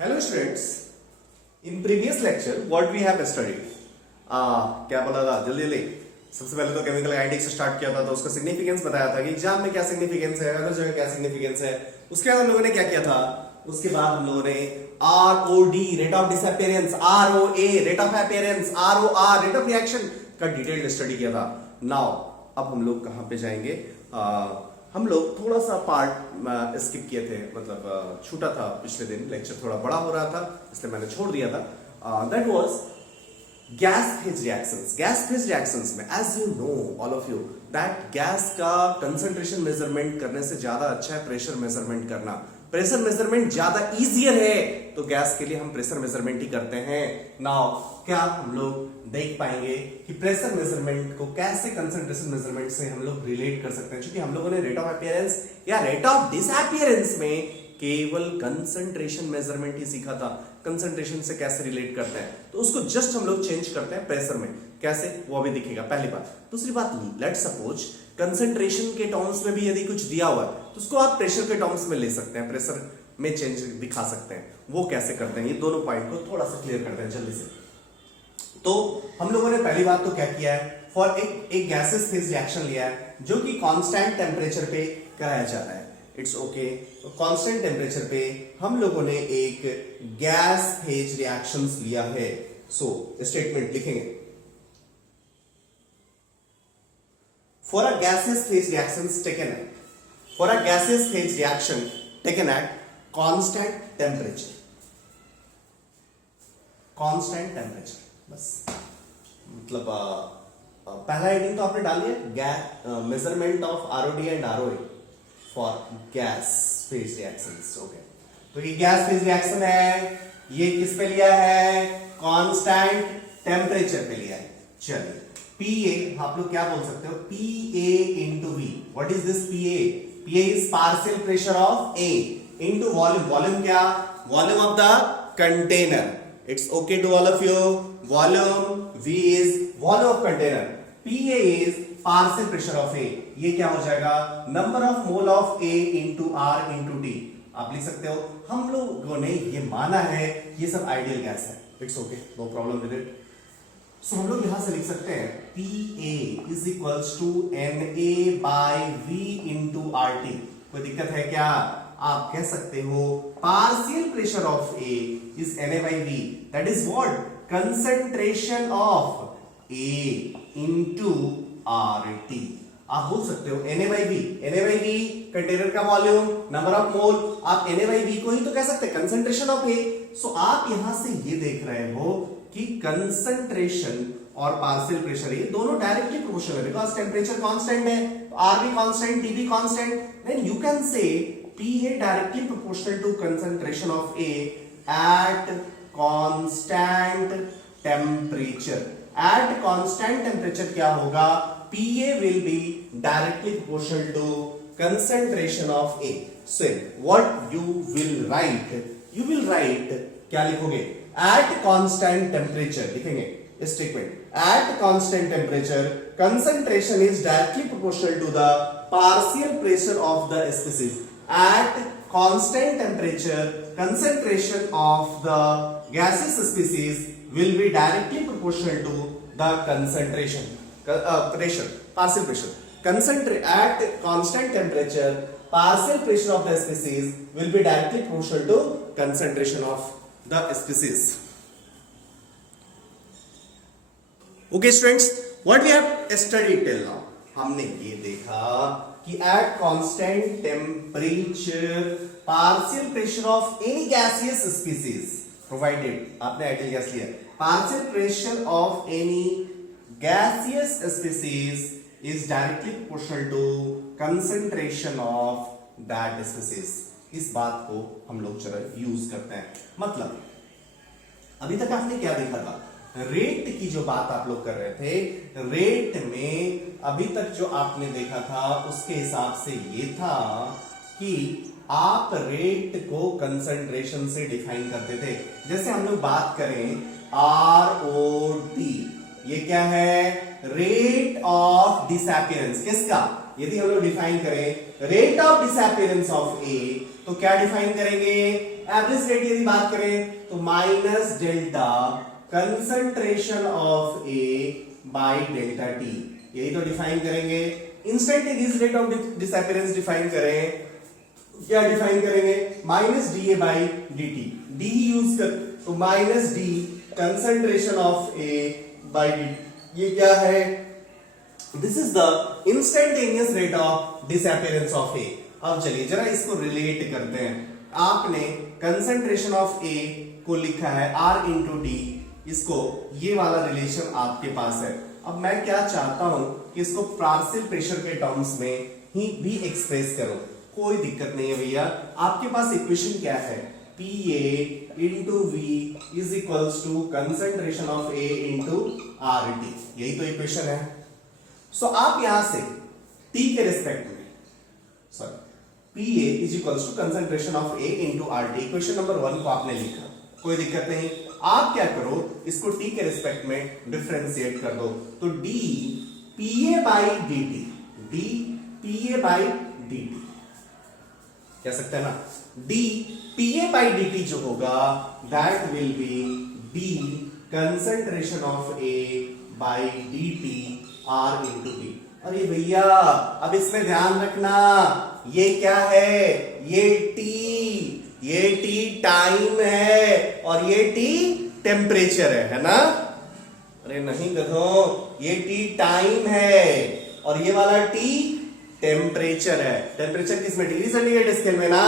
Hello students, in previous lecture what we have studied? क्या बोला था जल्दी जल्दी। सबसे पहले तो केमिकल काइनेटिक्स से स्टार्ट किया था, तो उसका सिग्निफिकेंस बताया था कि एग्जाम में क्या सिग्निफिकेंस है, अदर जगह क्या सिग्निफिकेंस है। उसके बाद हम लोगों ने क्या किया था, उसके बाद हम लोगों ने ROD rate of disappearance, ROA rate of appearance, ROR rate of reaction का डिटेल्ड स्टडी किया था। नाउ अब हम लोग कहां पे जाएंगे, हम लोग थोड़ा सा पार्ट स्किप किए थे, मतलब छूटा था पिछले दिन, लेक्चर थोड़ा बड़ा हो रहा था इसलिए मैंने छोड़ दिया था। That was gas phase reactions. Gas phase reactions में as you know all of you that gas का कंसंट्रेशन मेजरमेंट करने से ज्यादा अच्छा है प्रेशर मेजरमेंट करना। प्रेशर मेजरमेंट ज्यादा इजियर है, तो गैस के लिए हम प्रेशर मेजरमेंट ही करते हैं। नाउ क्या हम लोग देख पाएंगे कि प्रेशर मेजरमेंट को कैसे कंसंट्रेशन मेजरमेंट से हम लोग रिलेट कर सकते हैं, क्योंकि हम लोगों ने रेट ऑफ अपीयरेंस या रेट ऑफ डिसअपियरेंस में केवल कंसंट्रेशन मेजरमेंट ही सीखा था। कंसंट्रेशन से कैसे रिलेट करते हैं, तो उसको जस्ट हम लोग चेंज करते हैं प्रेशर में, कैसे वो अभी दिखेगा, पहली बात। दूसरी बात, लेट सपोज कंसंट्रेशन के टर्म्स में भी यदि कुछ दिया हुआ है तो उसको आप प्रेशर के टर्म्स में ले सकते हैं, प्रेशर में चेंज दिखा सकते हैं। वो कैसे करते हैं, ये दोनों पॉइंट को थोड़ा सा क्लियर करते हैं जल्दी से। तो हम लोगों ने पहली बात तो क्या किया है, फॉर एक गैसेस फेज रिएक्शन लिया है जो कि कांस्टेंट टेम्परेचर पे कराया जाता है। इट्स ओके, कांस्टेंट टेम्परेचर पे हम लोगों ने एक गैस फेज रिएक्शंस लिया है। सो स्टेटमेंट लिखेंगे, for a gases phase reactions taken at, for a gases phase reaction taken at constant temperature, constant temperature, बस मतलब पहला हेडिंग तो आपने डाल दिया, measurement of ROD and ROA for gas phase reactions. Okay, तो ये गैस फेज रिएक्शन है, ये किस पे लिया है, कांस्टेंट टेम्परेचर पे लिया है। चलिए PA आप लोग क्या बोल सकते हो, PA into V। What is this PA? PA is partial pressure of A into volume. Volume क्या, volume of the container. It's okay to all of you. Volume, V is volume of container. PA is partial pressure of A. ये क्या हो जाएगा, number of mole of A into R into T। आप लिख सकते हो, हम लोगों ने ये माना है ये सब आइडियल गैस है। It's okay, no problem with it. So हम लोग यहां से लिख सकते हैं PA is equals to NA by V into RT। कोई दिक्कत है क्या? आप कह सकते हो partial pressure of A is NA by V, that is what, concentration of A into RT। आप बोल सकते हो NA by V, NA by V container का वॉल्यूम, नंबर ऑफ मोल, आप NA by V को ही तो कह सकते हैं कंसंट्रेशन ऑफ A। सो आप यहां से ये देख रहे हो कि कंसंट्रेशन और पार्शियल प्रेशर ये दोनों डायरेक्टली प्रोपोर्शनल है, बिकॉज टेम्परेचर कांस्टेंट है, R भी कांस्टेंट, T भी constant, then you can say PA directly proportional to concentration of A at constant temperature। At constant temperature क्या होगा, PA will be directly proportional to concentration of A। So what you will write, you will write क्या लिखोगे, at constant temperature लिखेंगे statement, at constant temperature concentration is directly proportional to the partial pressure of the species। At constant temperature, concentration of the gaseous species will be directly proportional to the concentration, pressure, partial pressure। At constant temperature, partial pressure of the species will be directly proportional to concentration of the species। Okay students, what we have studied till now, हमने ये देखा कि at constant temperature partial pressure of any gaseous species provided, आपने ideal gas लिया, partial pressure of any gaseous species is directly proportional to concentration of that species। इस बात को हम लोग जरा यूज करते हैं। मतलब अभी तक आपने क्या देखा था, रेट की जो बात आप लोग कर रहे थे, रेट में अभी तक जो आपने देखा था उसके हिसाब से ये था कि आप रेट को कंसंट्रेशन से डिफाइन करते थे। जैसे हम लोग बात करें ROD, ये क्या है, रेट ऑफ डिसअपियरेंस, किसका, यदि हम लोग डिफाइन करें रेट ऑफ डिसअपियरेंस ऑफ ए, तो क्या डिफाइन करेंगे? एवरेज रेट यदि बात करें तो minus delta concentration of A by delta T, यही तो डिफाइन करेंगे। Instantaneous rate of disappearance define करें, क्या डिफाइन करेंगे? Minus D A by D T, D use कर, तो minus D concentration of A by D, ये क्या है? This is the instantaneous rate of disappearance of A. अब चलिए जरा इसको रिलेट करते हैं। आपने कंसंट्रेशन ऑफ ए को लिखा है आर इंटू डी, इसको ये वाला रिलेशन आपके पास है। अब मैं क्या चाहता हूं कि इसको पार्शियल प्रेशर के टर्म्स में ही भी एक्सप्रेस करो, कोई दिक्कत नहीं है भैया। आपके पास इक्वेशन क्या है? P A into V is equals to concentration of A into R T, यही तो इक्वेशन है। सो आप यहां से टी के रिस्पेक्ट में, sorry, P A is equals to concentration of A into R T, equation number 1 को आपने लिखा, कोई दिक्कत नहीं। आप क्या करो, इसको टी के रिस्पेक्ट में डिफरेंशिएट कर दो, तो D P A by D T, D P A by D T कह सकते हैं ना, D P A by D T जो होगा that will be D concentration of A by D T R into T. अरे भैया अब इसमें ध्यान रखना, ये क्या है? ये टी टाइम है और ये टी टेम्परेचर है ना? अरे नहीं गधो, ये टी टाइम है और ये वाला टी टेम्परेचर है। टेम्परेचर किस में? डिग्री सेंटीग्रेड स्केल में ना?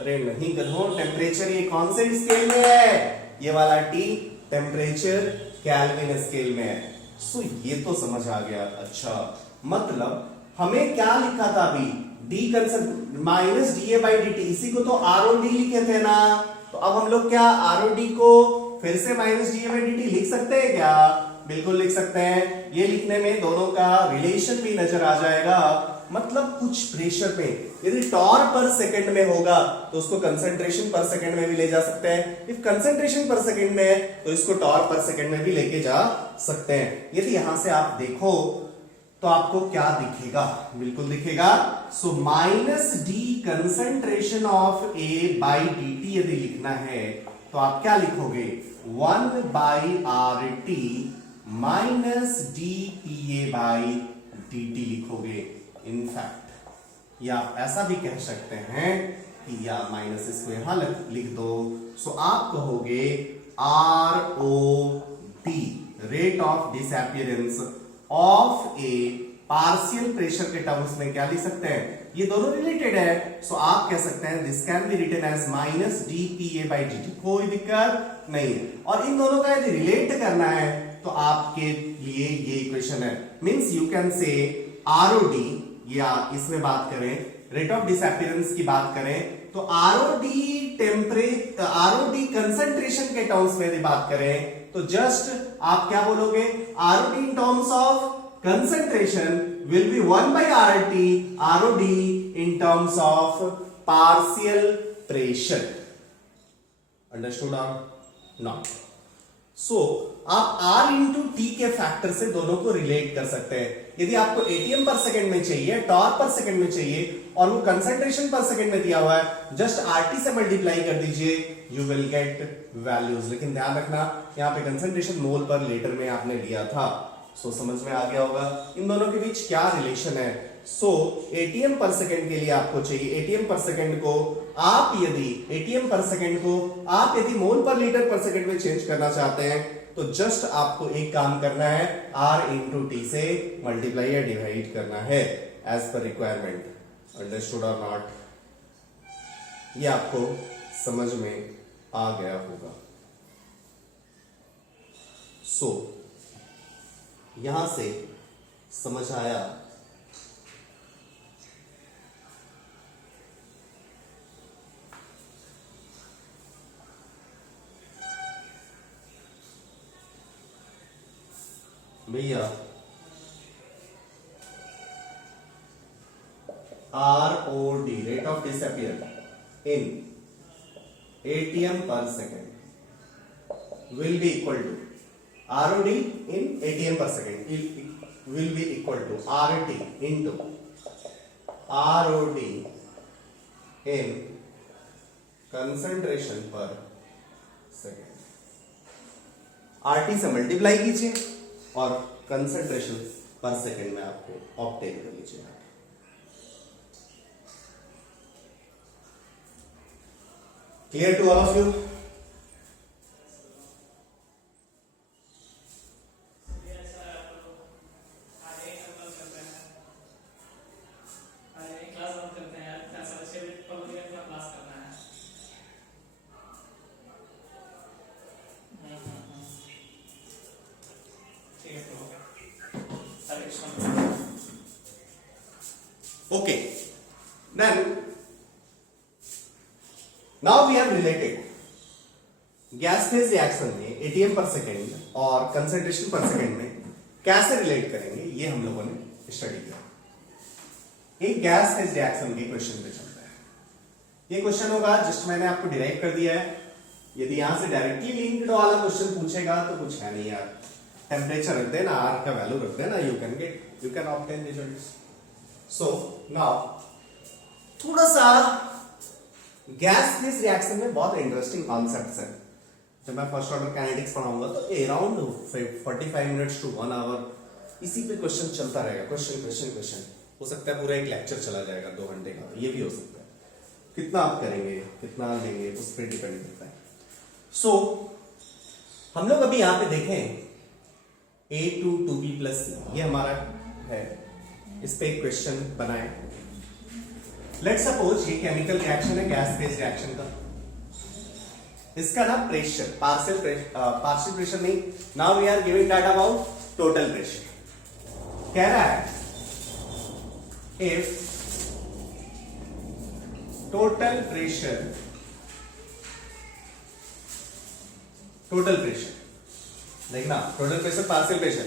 अरे नहीं गधो, टेम्परेचर ये कौन से स्केल में है? ये वाला टी टेम्परेचर केल्विन स्केल में है। सो ये तो समझ आ गया। अच्छा, मतलब हमें क्या लिखा था अभी? D concent minus D A by D T, इसी को तो आर ओ डी लिखे थे ना? तो अब हम लोग क्या आर ओ डी को फिर से minus D A by D T लिख सकते हैं क्या? बिल्कुल लिख सकते हैं। ये लिखने में दोनों का रिलेशन भी नजर आ जाएगा। मतलब कुछ प्रेशर पे यदि टॉर्क पर सेकंड में होगा तो उसको कंसंट्रेशन पर सेकंड में भी ले जा सकते हैं। इफ कंसंट्रेशन पर सेकंड में है तो इसको टॉर्क पर सेकंड में भी लेके जा सकते हैं। यदि यहां से आप देखो तो आपको क्या दिखेगा? बिल्कुल दिखेगा। So minus D concentration of A by D T यदि लिखना है तो आप क्या लिखोगे? 1 by R T minus D P A by D T लिखोगे। इनफैक्ट या आप ऐसा भी कह सकते हैं कि या माइनस इसको यहां लिख दो। सो आप कहोगे R O D, rate of disappearance of A, partial pressure के टर्म्स में क्या लिख सकते हैं? ये दोनों रिलेटेड है। सो आप कह सकते हैं this can be written as minus D P A by D T, कोई दिक्कत नहीं है। और इन दोनों का यदि रिलेट करना है तो आपके लिए ये इक्वेशन है। Means you can say R O D, या इसमें बात करें रेट ऑफ डिसअपियरेंस की बात करें तो आरओडी कंसंट्रेशन के टर्म्स में यदि बात करें तो जस्ट आप क्या बोलोगे? ROD in terms of concentration will be 1 by RT, ROD in terms of partial pressure. Understood or not? So आप R इंटू टी के फैक्टर से दोनों को रिलेट कर सकते हैं। यदि आपको एटीएम पर सेकंड में चाहिए, टॉर्क पर सेकंड में चाहिए और वो कंसंट्रेशन पर सेकंड में दिया हुआ है, जस्ट आरटी से मल्टीप्लाई कर दीजिए, यू विल गेट वैल्यूज। लेकिन ध्यान रखना यहाँ पे कंसंट्रेशन मोल पर लीटर में आपने लिया था। सो समझ में आ गया होगा इन दोनों के बीच क्या रिलेशन है। सो एटीएम पर सेकंड के लिए आपको चाहिए, एटीएम पर सेकंड को आप यदि मोल पर लीटर पर सेकंड में चेंज करना चाहते हैं तो जस्ट आपको एक काम करना है, R इंटू टी से मल्टीप्लाई या डिवाइड करना है एज पर रिक्वायरमेंट। अंडरस्टूड और नॉट? ये आपको समझ में आ गया होगा। सो यहां से समझ आया भैया ROD rate of disappear in ATM पर second will be equal to ROD in ATM per second will be equal to RT into ROD in concentration per second. RT से मल्टीप्लाई कीजिए और कंसंट्रेशन पर सेकेंड में आपको obtain कर लीजिए. Clear to all of you? Okay, then now we have related gas phase reaction में ATM पर सेकेंड और कंसंट्रेशन पर सेकेंड में कैसे रिलेट करेंगे ये हम लोगों ने स्टडी किया. एक गैस फेज रिएक्शन के क्वेश्चन पे चलता है. ये क्वेश्चन होगा जस्ट मैंने आपको डिराइव कर दिया है. यदि यहां से डायरेक्टली लिंक्ड वाला क्वेश्चन पूछेगा तो कुछ है नहीं यार. टेम्परेचर रख देना, आर का वैल्यू रख देना, you can obtain results. So now थोड़ा सा गैस फेज रिएक्शन में बहुत इंटरेस्टिंग कॉन्सेप्ट्स है. जब मैं फर्स्ट ऑर्डर काइनेटिक्स पढ़ाऊंगा तो अराउंड 45 मिनट्स टू 1 आवर इसी पे क्वेश्चन चलता रहेगा. क्वेश्चन हो सकता है पूरा एक लेक्चर चला जाएगा 2 घंटे का. ये भी हो सकता है. कितना आप करेंगे, कितना लेंगे, उस पर डिपेंड करता है. सो हम लोग अभी यहां पे देखें A2 प्लस ये हमारा है. इस पे एक क्वेश्चन बनाए. लेट सपोज ये केमिकल रिएक्शन है गैस फेज रिएक्शन का. इसका ना प्रेशर पार्शियल प्रेशर नहीं. Now we are giving data about total pressure. कह रहा है इफ टोटल प्रेशर देखना, टोटल प्रेशर पार्शियल प्रेशर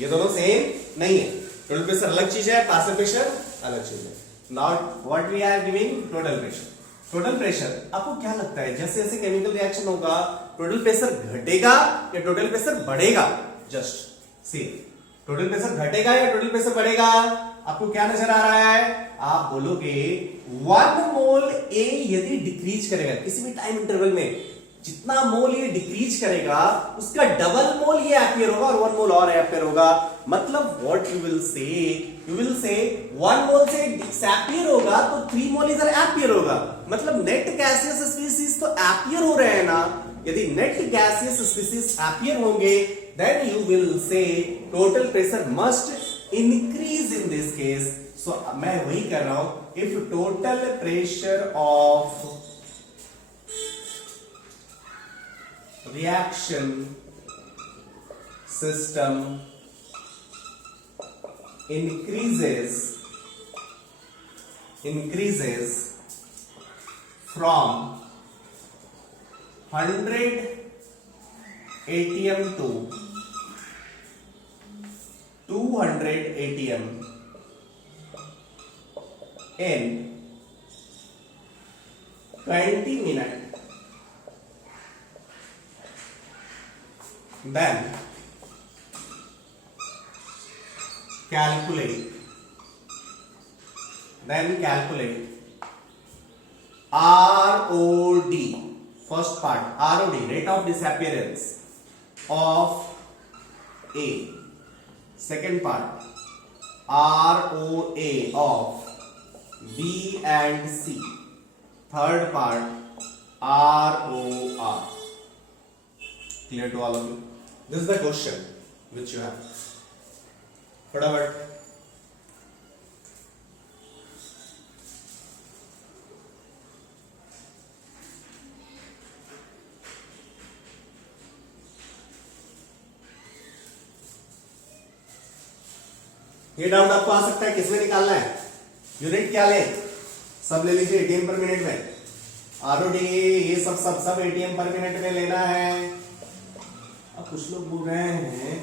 ये दोनों सेम नहीं है. टोटल प्रेशर अलग चीज है, पार्शियल प्रेशर अलग चीज है. Not what we are giving total pressure. Total pressure आपको क्या लगता है जैसे जैसे केमिकल रिएक्शन होगा टोटल प्रेशर घटेगा या टोटल प्रेशर बढ़ेगा? जस्ट सी, टोटल प्रेशर घटेगा या टोटल प्रेशर बढ़ेगा? आपको क्या नजर आ रहा है? आप बोलोगे 1 मोल ए यदि डिक्रीज करेगा किसी भी टाइम इंटरवल में, जितना मोल ये डिक्रीज करेगा उसका डबल मोल ये अपीयर होगा और 1 मोल और अपीयर होगा. मतलब व्हाट यू विल से 1 मोल से अपीयर होगा तो 3 मोल इधर अपीयर होगा. मतलब नेट गैसियस स्पीसीज तो अपीयर हो रहे हैं ना. यदि नेट गैसियस स्पीसीज अपीयर होंगे then you will say total pressure must increase in this case. So मैं वही कर रहा हूं. If total pressure of reaction system increases from 100 atm to 200 atm in 20 minutes, then calculate ROD. First part ROD, rate of disappearance of A. Second part ROA of B and C. Third part ROR. Clear to all of you? This is the question which you have. फटाफट ये doubt आपको आ सकता है किसमें निकालना है. Unit क्या ले? सब ले लीजिए एटीएम पर मिनट में. आरओडी ये सब एटीएम पर मिनट में लेना है. अब कुछ लोग बोल रहे हैं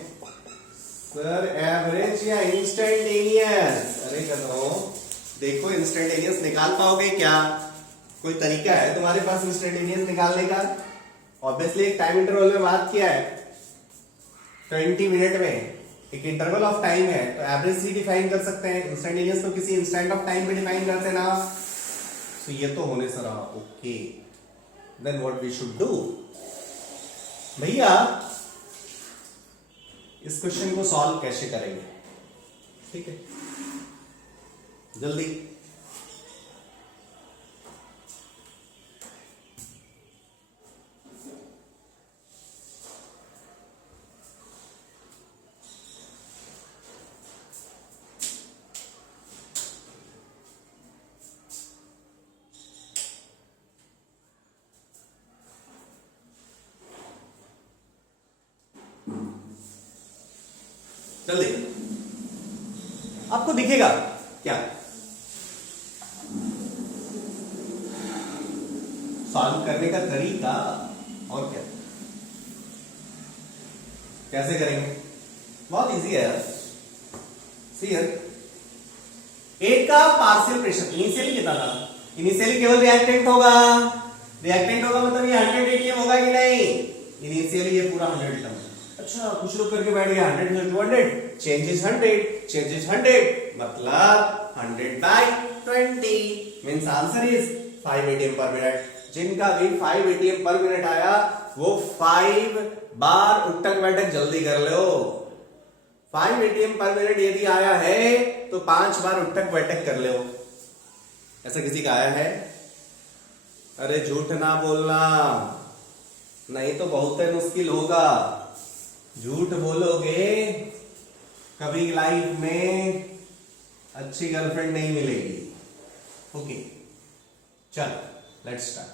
सर एवरेज या इंस्टेंटेनियस. अरे करो देखो इंस्टेंटेनियस निकाल पाओगे क्या? कोई तरीका है तुम्हारे पास इंस्टेंटेनियस निकालने का? ऑब्वियसली एक टाइम इंटरवल में बात किया है 20 मिनट में. एक इंटरवल ऑफ टाइम है तो एवरेज ही डिफाइन कर सकते हैं, इंस्टेंटेनियस तो किसी इंस्टेंट ऑफ टाइम पे डिफाइन करते ना। तो ये तो होने से रहा। Okay, then what we should do, भैया इस क्वेश्चन को सॉल्व कैसे करेंगे? ठीक है, जल्दी। जल्दी, आपको दिखेगा क्या? सॉल्व करने का तरीका और क्या, कैसे करेंगे? बहुत इजी है यार। सी हियर, ए का पार्शियल प्रेशर इनिशियली कितना था? इनिशियली केवल रिएक्टेंट होगा, रिएक्टेंट होगा मतलब ये 100 एटीएम होगा कि नहीं? इनिशियली ये पूरा 100 टर्म। अच्छा, कुछ लोग करके बैठ गए 100 से 200, चेंजेस 100 मतलब 100 by 20 means answer is 5 ATM पर मिनट। जिनका भी 5 एटीएम पर मिनट आया वो 5 बार उठक बैठक जल्दी कर लो। 5 एटीएम पर मिनट यदि आया है तो 5 बार उठक बैठक कर लो। ऐसा किसी का आया है? अरे झूठ ना बोलना, नहीं तो बहुत मुश्किल होगा। झूठ बोलोगे कभी लाइफ में अच्छी गर्लफ्रेंड नहीं मिलेगी। ओके, चल लेट्स स्टार्ट।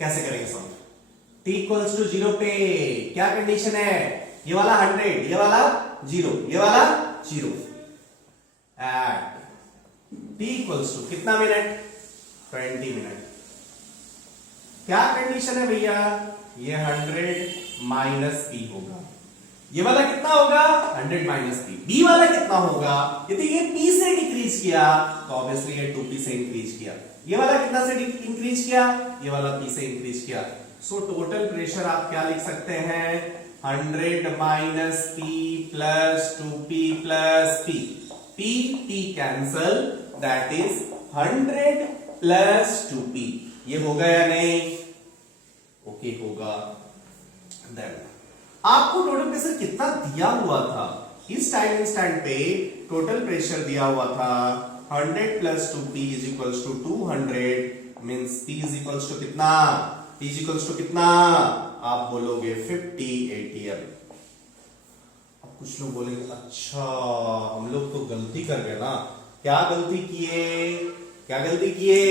कैसे करेंगे सॉल्व? t इक्वल्स टू 0 पे क्या कंडीशन है? ये वाला 100, ये वाला 0, ये वाला 0 एट t इक्वल्स टू कितना मिनट? 20 मिनट। क्या कंडीशन है भैया? ये 100 माइनस p होगा। ये वाला कितना होगा? 100 माइनस p। b वाला कितना होगा? यदि ये p से डिक्रीज किया तो ऑब्वियसली ये 2p से इंक्रीज किया। ये वाला कितना से इंक्रीज किया? ये वाला p से इंक्रीज किया। सो टोटल प्रेशर आप क्या लिख सकते हैं? 100 minus p plus 2p plus p। p cancel, that is 100 plus 2p। ये होगा या नहीं? ओके होगा। देन आपको टोटल प्रेशर कितना दिया हुआ था? इस टाइम इंस्टेंट पे टोटल प्रेशर दिया हुआ था 100 plus 2p is equals to 200 means p is equals to कितना? p इज इक्वल्स टू कितना? आप बोलोगे 50 atm। अब कुछ लोग बोलेंगे अच्छा हम लोग तो गलती कर गए ना। क्या गलती किए? क्या गलती किए?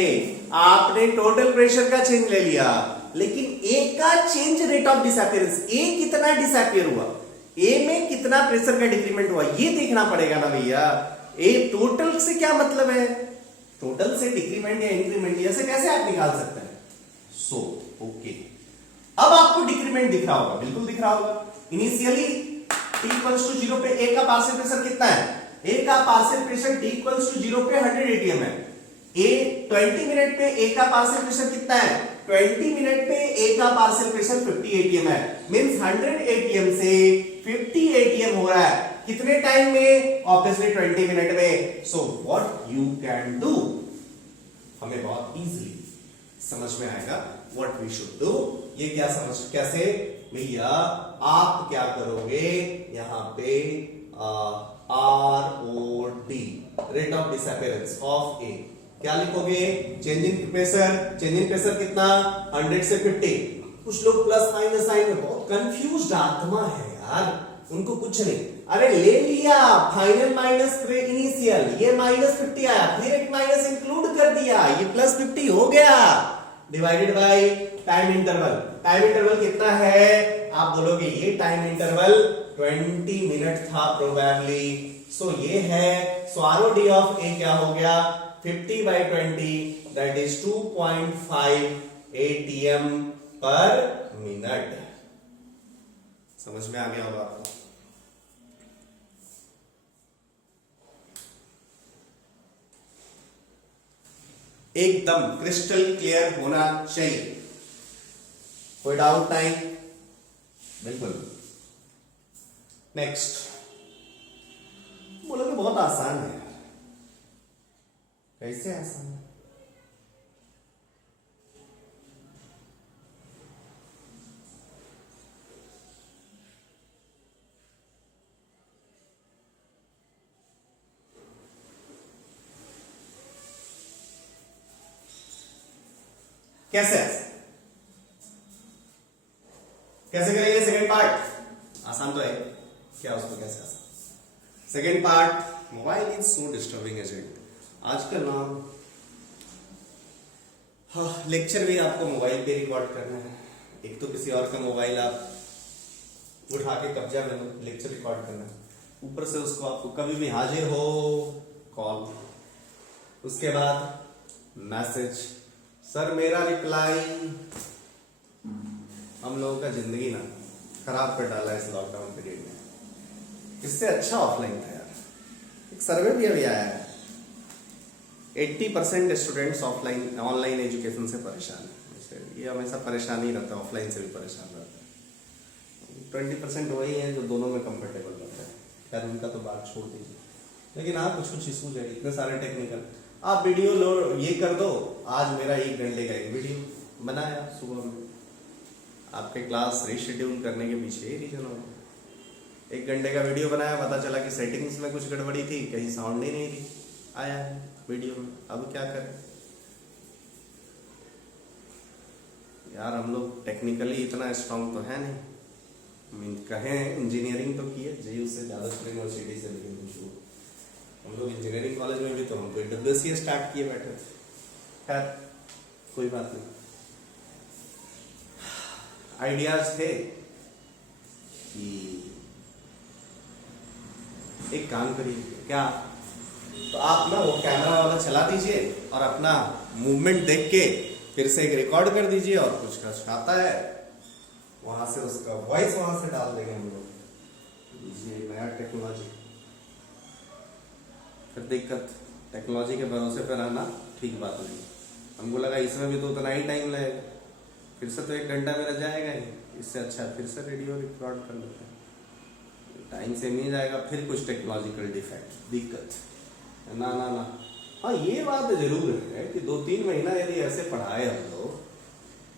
आपने टोटल प्रेशर का चेंज ले लिया लेकिन ए का चेंज रेट ऑफ डिसअपियरेंस, ए कितना डिसअपियर हुआ, ए में कितना प्रेशर का डिक्रीमेंट हुआ ये देखना पड़ेगा ना भैया। ए टोटल से क्या मतलब है? टोटल से डिक्रीमेंट या इंक्रीमेंट ऐसे कैसे आप निकाल सकते हैं? सो ओके, अब आपको डिक्रीमेंट दिख रहा होगा, बिल्कुल दिख रहा होगा। इनिशियली t इक्वल्स टू 0 पे ए का पार्शियल प्रेशर कितना है? ए का partial pressure t equals to 0 पे 100 एटीएम है। ए 20 मिनट पे ए का पार्शियल प्रेशर कितना है? 20 मिनट पे ए का पार्शियल प्रेशर 50 एटीएम है। मींस 100 एटीएम से 50 एटीएम हो रहा है। कितने टाइम में? ऑब्वियसली 20 मिनट में। So what you can do, हमें बहुत इजीली समझ में आएगा व्हाट वी शुड डू। ये क्या समझ, कैसे भैया? आप क्या करोगे यहां पे ROD rate of disappearance of A क्या लिखोगे? Change in pressure, change in pressure कितना? 100 से 50। कुछ लोग प्लस माइनस साइन में बहुत कंफ्यूज्ड आत्मा है यार, उनको कुछ नहीं। अरे ले लिया फाइनल माइनस इनिशियल, ये -50 आया, फिर एक माइनस इंक्लूड कर दिया, ये +50 हो गया, divided by time interval. Time interval कितना है? आप बोलोगे ये टाइम इंटरवल 20 मिनट था प्रोबेबली। सो ये है, सो ROD ऑफ ए क्या हो गया? 50 by 20 that is 2.5 atm पर मिनट। समझ में आ गया होगा आपको? एकदम क्रिस्टल क्लियर होना चाहिए, कोई डाउट नहीं? बिल्कुल। नेक्स्ट बोलोगे बहुत आसान है यार, कैसे आसान है? कैसे कैसे करेंगे सेकंड पार्ट? आसान तो है क्या, उसको कैसे आसान? Second part, mobile is so disturbing agent. आजकल ना हाँ, लेक्चर भी आपको मोबाइल पे रिकॉर्ड करना है। एक तो किसी और का मोबाइल आप उठा के कब्जा में लो, लेक्चर रिकॉर्ड करना है, ऊपर से उसको आपको कभी भी हाजिर हो कॉल, उसके बाद मैसेज, सर मेरा रिप्लाई। हम लोगों का जिंदगी ना खराब कर डाला है इस लॉकडाउन पीरियड में। इससे अच्छा ऑफलाइन था यार। एक सर्वे भी अभी आया है, 80% स्टूडेंट्स ऑफलाइन ऑनलाइन एजुकेशन से परेशान है। ये हमेशा परेशान ही रहता है, ऑफलाइन से भी परेशान रहता है। 20% वही है जो दोनों में कंफर्टेबल रहता है। खैर उनका तो बात छोड़ दीजिए, लेकिन हाँ कुछ कुछ इशूज है, इतने सारे टेक्निकल। आप वीडियो लो, ये कर दो। आज मेरा 1 घंटे का एक वीडियो बनाया सुबह में, आपके क्लास रीशेड्यूल करने के पीछे ही रीजन हो। 1 घंटे का वीडियो बनाया, पता चला कि सेटिंग्स में कुछ गड़बड़ी थी, कहीं साउंड ही नहीं थी, आया है वीडियो में। अब क्या करें यार, हम लोग टेक्निकली इतना स्ट्रांग तो है नहीं। कहें इंजीनियरिंग तो की है जेयू से, ज़्यादातर यूनिवर्सिटी से, लेकिन कुछ हम लोग इंजीनियरिंग कॉलेज में भी तो हम तो डब्ल्यूसी स्टार्ट किए बैठे थे। खैर कोई बात नहीं, आइडियाज थे कि एक काम करिए क्या, तो आप ना वो कैमरा वाला चला दीजिए और अपना मूवमेंट देख के फिर से एक रिकॉर्ड कर दीजिए, और कुछ का आता है वहां से उसका वॉइस वहां से डाल देंगे हम लोग। ये नया टेक्नोलॉजी, फिर दिक्कत, टेक्नोलॉजी के भरोसे पर रहना ठीक बात नहीं। हमको लगा इसमें भी तो उतना ही टाइम लगेगा, फिर से तो 1 घंटा मेरा जाएगा ही। इससे अच्छा फिर से वीडियो रिकॉर्ड कर लेते हैं, टाइम से नहीं जाएगा, फिर कुछ टेक्नोलॉजिकल डिफेक्ट दिक्कत ना ना ना। हाँ ये बात जरूर है कि 2-3 महीना यदि ऐसे पढ़ाए हम लोग,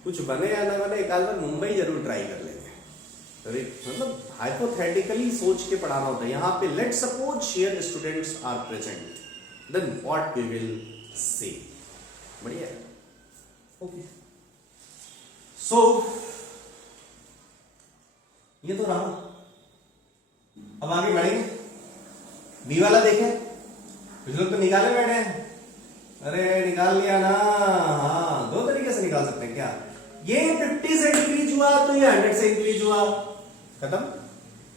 कुछ बने या ना बने, एक आध बार मुंबई जरूर ट्राई कर लेंगे। मतलब हाइपोथेटिकली सोच के पढ़ाना होता है। यहाँ पे let suppose share students are present, then what we will say. बढ़िया, ओके। सो ये तो रहा, अब आगे बढ़ेंगे। बी वाला देखें, कुछ लोग तो निकाले बैठे हैं। अरे निकाल लिया ना, हाँ 2 तरीके से निकाल सकते हैं क्या। ये 50 से इंक्रीज हुआ तो ये 100 से इंक्रीज हुआ, खत्म।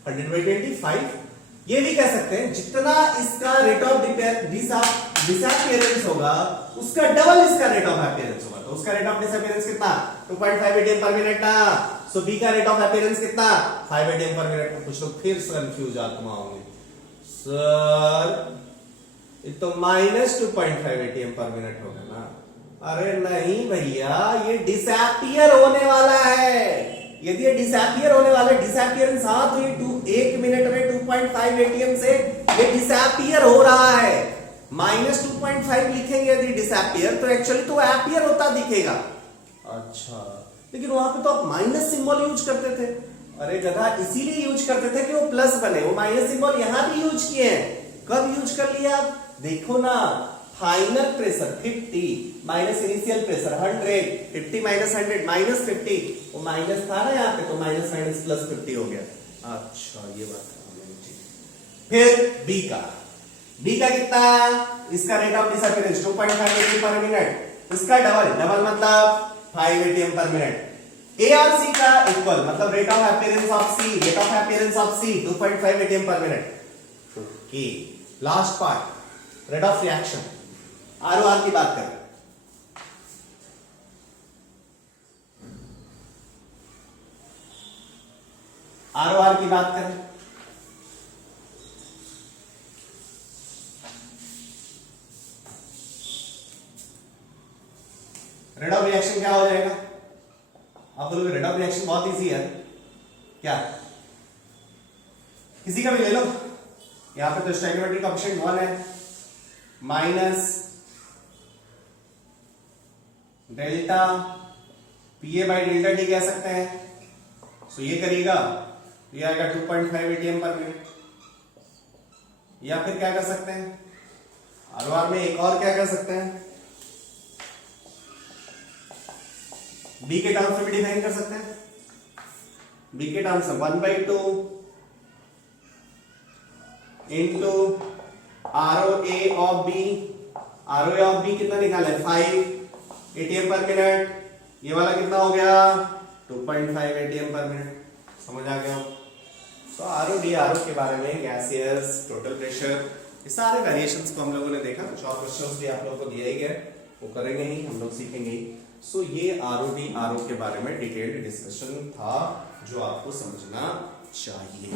100/25। ये भी कह सकते हैं जितना इसका रेट ऑफ डिसअपियरेंस होगा उसका डबल इसका रेट ऑफ अपीयरेंस होगा, तो उसका रेट ऑफ डिसअपियरेंस कितना, 2.5 ATM पर मिनट ना। सो बी का रेट ऑफ अपीयरेंस कितना, 5 ATM पर मिनट। कुछ लोग फिर कंफ्यूज आत्मा होंगे, सर ये तो -2.5 ATM पर मिनट होगा ना। अरे नहीं भैया, ये डिसअपियर होने वाला है। यदि ये डिसअपियर होने वाला है, डिसअपियरेंस, हाँ तो ये 1 मिनट में 2.5 ATM से ये डिसअपियर हो रहा है। -2.5 लिखेंगे यदि डिसअपियर, तो एक्चुअली तो अपीयर होता दिखेगा। अच्छा, लेकिन वहां पे तो आप माइनस सिंबल यूज करते थे। अरे गधा, इसीलिए यूज करते थे कि वो प्लस बने। वो माइनस सिंबल यहां भी यूज किए हैं। कब यूज कर लिया आप देखो ना, final pressure 50 minus initial pressure 100, 50 minus 100 -50। वो माइनस था ना यहाँ पे, तो माइनस माइनस प्लस 50 हो गया। अच्छा ये बात है। फिर बी का कितना, इसका रेट ऑफ डिसअपियरेंस 2.5 ATM पर मिनट, इसका डबल मतलब 5 ATM पर मिनट। ए और सी का इक्वल मतलब rate of appearance of C, 2.5 ATM पर minute. Okay, last part, rate of reaction, ROR की बात करें। आरओआर की बात करें, रेट ऑफ रिएक्शन क्या हो जाएगा। आप बोलोगे रेट ऑफ रिएक्शन बहुत इजी है क्या, किसी का भी ले लो। यहाँ पे तो स्टोइकियोमेट्रिक कोएफिशिएंट 1 है, minus delta PA by delta T कह सकते हैं। सो ये करिएगा, ये आएगा 2.5 एटीएम पर मिनट। या फिर क्या कर सकते हैं, आर में एक और क्या कर सकते हैं, बी के टर्म्स में भी डिफाइन कर सकते हैं। बी के terms 1/2 into ROA of B. ROA of B कितना निकाला है, 5 एटीएम पर मिनट। ये वाला कितना हो गया, 2.5 एटीएम पर मिनट। समझ आ गया। तो RO के बारे में, गैसियस, टोटल प्रेशर, ये सारे वेरिएशंस को हम लोगों ने देखा। कुछ और क्वेश्चंस भी आप लोगों को दिए ही गए, वो करेंगे ही, हम लोग सीखेंगे ही। सो ये RO के बारे में डिटेल्ड डिस्कशन था जो आपको समझना चाहिए।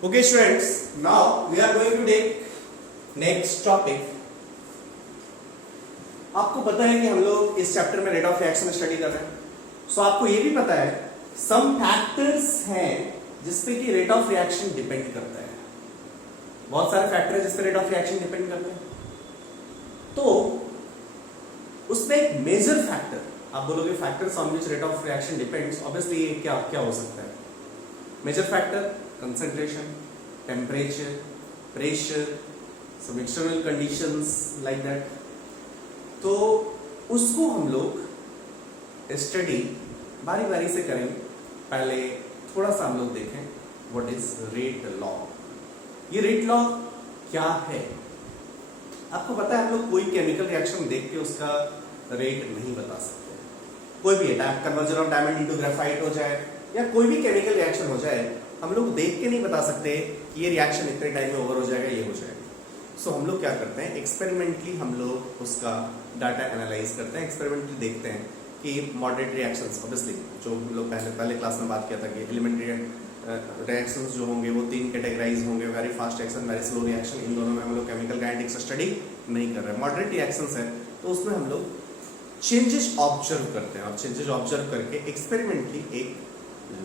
Okay students, now we are going to take next topic. आपको पता है कि हम लोग इस चैप्टर में रेट ऑफ रिएक्शन स्टडी कर रहे हैं। सो आपको ये भी पता है सम फैक्टर्स हैं जिसपे कि रेट ऑफ रिएक्शन डिपेंड करता है। बहुत सारे फैक्टर हैं जिसपे रेट ऑफ रिएक्शन डिपेंड करते हैं। तो उसमें एक मेजर फैक्टर, आप बोलोगे factors on which rate of reaction depends, obviously ये क्या क्या हो सकता है। Major factor concentration, temperature, pressure, some external conditions like that। तो उसको हम लोग स्टडी बारी बारी से करेंगे। पहले थोड़ा सा हम लोग देखें व्हाट इज रेट लॉ। ये रेट लॉ क्या है, आपको पता है हम लोग कोई केमिकल रिएक्शन देख के उसका रेट नहीं बता सकते। कोई भी conversion of diamond into graphite हो जाए या कोई भी केमिकल रिएक्शन हो जाए, हम लोग देख के नहीं बता सकते कि ये रिएक्शन इतने टाइम में ओवर हो जाएगा, ये हो जाएगा। सो हम लोग क्या करते हैं, एक्सपेरिमेंटली हम लोग उसका डाटा एनालाइज करते हैं, एक्सपेरिमेंटली देखते हैं कि मॉडरेट रिएक्शंस, ऑब्वियसली जो हम लोग पहले क्लास में बात किया था कि एलिमेंट्री रिएक्शंस जो होंगे वो 3 कैटेगराइज होंगे, very fast reaction, very slow reaction. इन दोनों में हम लोग केमिकल काइनेटिक्स स्टडी नहीं कर रहे हैं। मॉडरेट रिएक्शंस है तो उसमें हम लोग चेंजेस ऑब्जर्व करते हैं और चेंजेस ऑब्जर्व करके एक्सपेरिमेंटली एक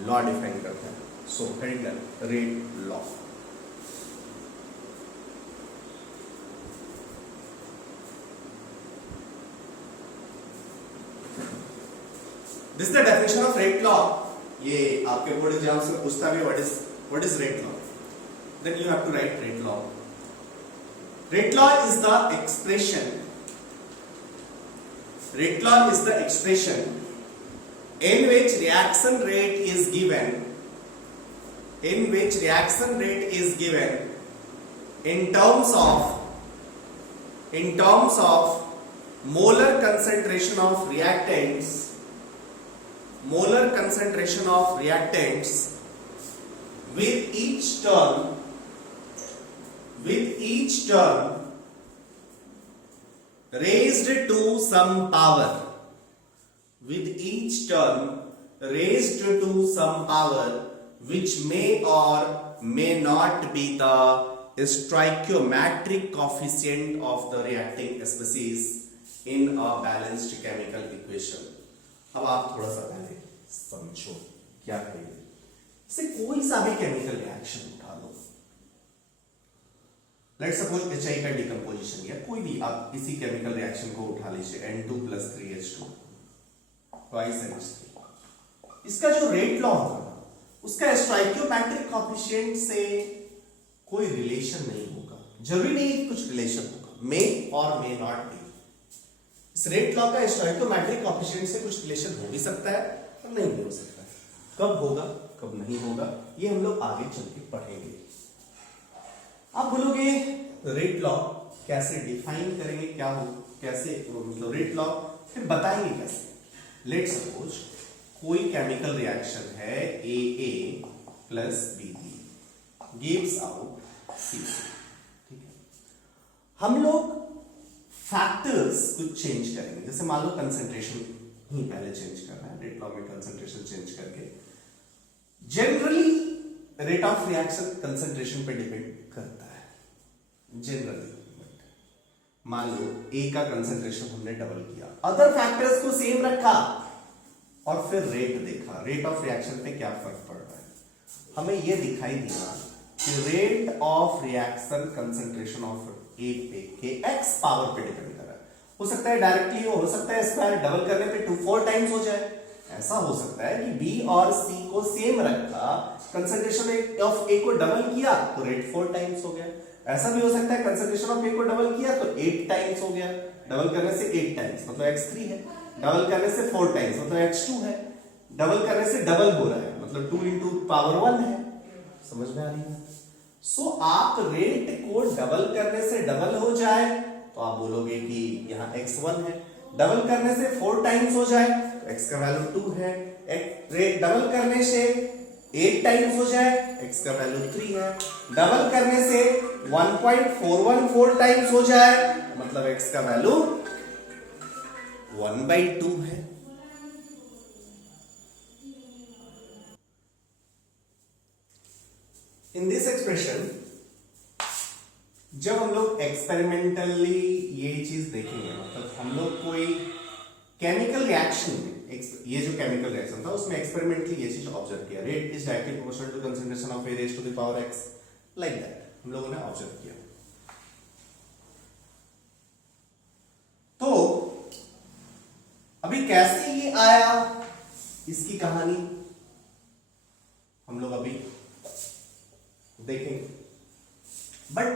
लॉ डिफाइन करते हैं। So heading that rate law. This is the definition of rate law. ये आपके बोर्ड एग्जाम्स में पूछता भी what is rate law. Then you have to write rate law. Rate law is the expression. Rate law is the expression in which reaction rate is given. In which reaction rate is given in terms of molar concentration of reactants, with each term raised to some power, with each term raised to some power which may or may not be the stoichiometric coefficient of the reacting species in a balanced chemical equation। अब आप थोड़ा सा पहले समझो क्या है। जैसे कोई सा भी केमिकल रिएक्शन उठा लो, लेट्स सपोज HI का डिकम्पोजिशन, या कोई भी आप किसी केमिकल रिएक्शन को उठा लीजिए, N2 + 3H2 twice NH3। इसका जो रेट लॉ होगा उसका स्टोइकियोमेट्रिक कोएफिशिएंट से कोई रिलेशन नहीं होगा। जरूरी नहीं कि कुछ रिलेशन होगा, मे और मे नॉट बी। इस रेट लॉ का स्टोइकियोमेट्रिक कोएफिशिएंट से कुछ रिलेशन हो भी सकता है और नहीं भी हो सकता है। कब होगा कब नहीं होगा ये हम लोग आगे चल के पढ़ेंगे। आप बोलोगे रेट लॉ कैसे डिफाइन करेंगे, क्या हो कैसे, मतलब रेट लॉ फिर बताएंगे कैसे। लेट्स सपोज कोई केमिकल रिएक्शन है AA + BB gives out CC, ठीक है। हम लोग फैक्टर्स कुछ चेंज करेंगे, जैसे मान लो कंसंट्रेशन ही पहले चेंज करना है, रेट लॉ में कंसंट्रेशन चेंज करके। Generally rate of reaction concentration पे डिपेंड करता है जनरली। मान लो A का कंसंट्रेशन हमने डबल किया, अदर फैक्टर्स को सेम रखा, और फिर रेट देखा, रेट ऑफ रिएक्शन पे क्या फर्क पड़ रहा है, हमें ये दिखाई दिया कि rate of reaction concentration of A पे के एक्स पावर पे डिपेंड कर रहा है। हो सकता है डायरेक्टली हो सकता है स्क्वायर डबल करने पे 2-4 टाइम्स हो जाए। ऐसा हो सकता है कि बी और सी को सेम रखा, कंसंट्रेशन ऑफ ए को डबल किया तो रेट 4 टाइम्स हो गया। ऐसा भी हो सकता है कंसंट्रेशन ऑफ ए को डबल किया तो 8 टाइम्स हो गया। डबल करने से 8 टाइम्स मतलब x3 है, डबल करने से 4 टाइम्स मतलब x2 है, डबल करने से डबल हो रहा है मतलब 2 into पावर 1 है। समझ में आ रही है? सो आप रेट को डबल करने से डबल हो जाए तो आप बोलोगे कि यहाँ x1 है, डबल करने से 4 टाइम्स हो जाए तो x का वैल्यू 2 है, रेट डबल करने से 8 टाइम्स हो जाए x का वैल्यू 3 है, डबल करने से 1.414 टाइम्स हो जाए मतलब x का वैल्यू 1/2 है। इन दिस एक्सप्रेशन जब हम लोग एक्सपेरिमेंटली ये चीज देखेंगे, मतलब हम लोग कोई केमिकल रिएक्शन में, ये जो केमिकल रिएक्शन था उसमें एक्सपेरिमेंटली ये चीज ऑब्जर्व किया, rate is directly proportional to concentration of A raise to the power x, like that हम लोगों ने ऑब्जर्व किया। तो अभी कैसे ये आया इसकी कहानी हम लोग अभी देखेंगे, बट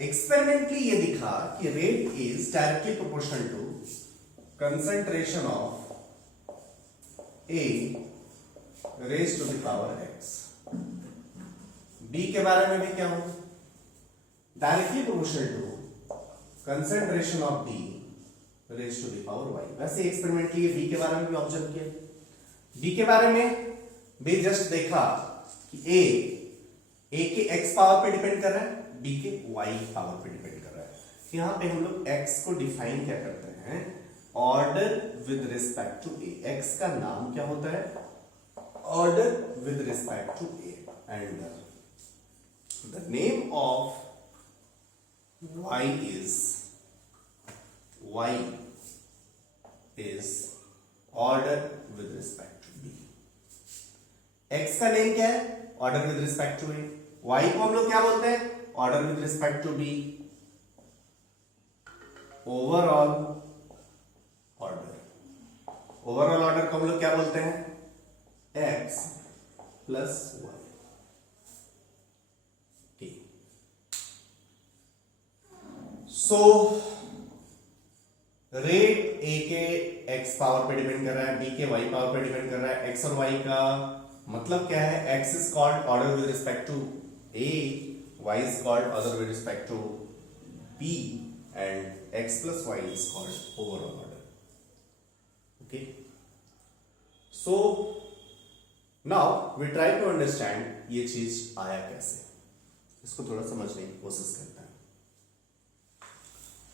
एक्सपेरिमेंटली ये दिखा कि rate is directly proportional to concentration of A raise to the power x। B के बारे में भी क्या हो, directly proportional to concentration of B raise to the power y। वैसे एक्सपेरिमेंटली बी के बारे में भी ऑब्जर्व किया। बी के बारे में भी जस्ट देखा कि ए के x पावर पे डिपेंड कर रहा है, b के y पावर पे डिपेंड कर रहा है। यहां पे हम लोग x को डिफाइन क्या करते हैं, order with respect to a। x का नाम क्या होता है, order with respect to a, and the name of y is order with respect to b। x का नेम क्या है, order with respect to a। y को हम लोग क्या बोलते हैं, order with respect to b, overall order. Overall order को हम लोग क्या बोलते हैं, x plus y। So rate a के x पावर पे डिपेंड कर रहा है, b के y पावर पे डिपेंड कर रहा है। x और y का मतलब क्या है, x is called order with respect to a, y is called order with respect to b, and x plus y is called overall order. Okay, so now we try to understand ये चीज आया कैसे, इसको थोड़ा समझने की कोशिश करते हैं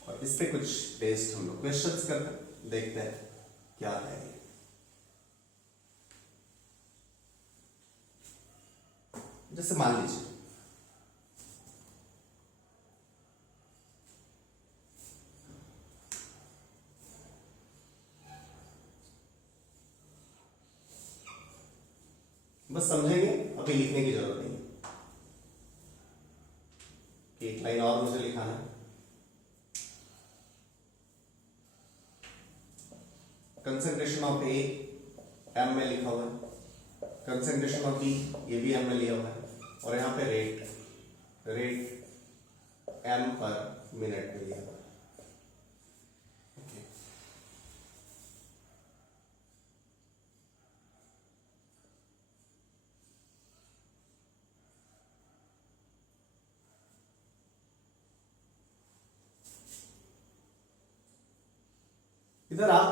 और इस पे कुछ बेस्ड हम लोग क्वेश्चंस करते हैं, देखते हैं क्या है ये। जैसे मान लीजिए बस समझेंगे, अभी लिखने की जरूरत नहीं कि एक लाइन और मुझे लिखाना है। कंसंट्रेशन ऑफ ए एम में लिखा हुआ है, कंसंट्रेशन ऑफ बी ये भी एम में लिया हुआ है, और यहां पे रेट एम पर मिनट में लिया हुआ है। इधर आप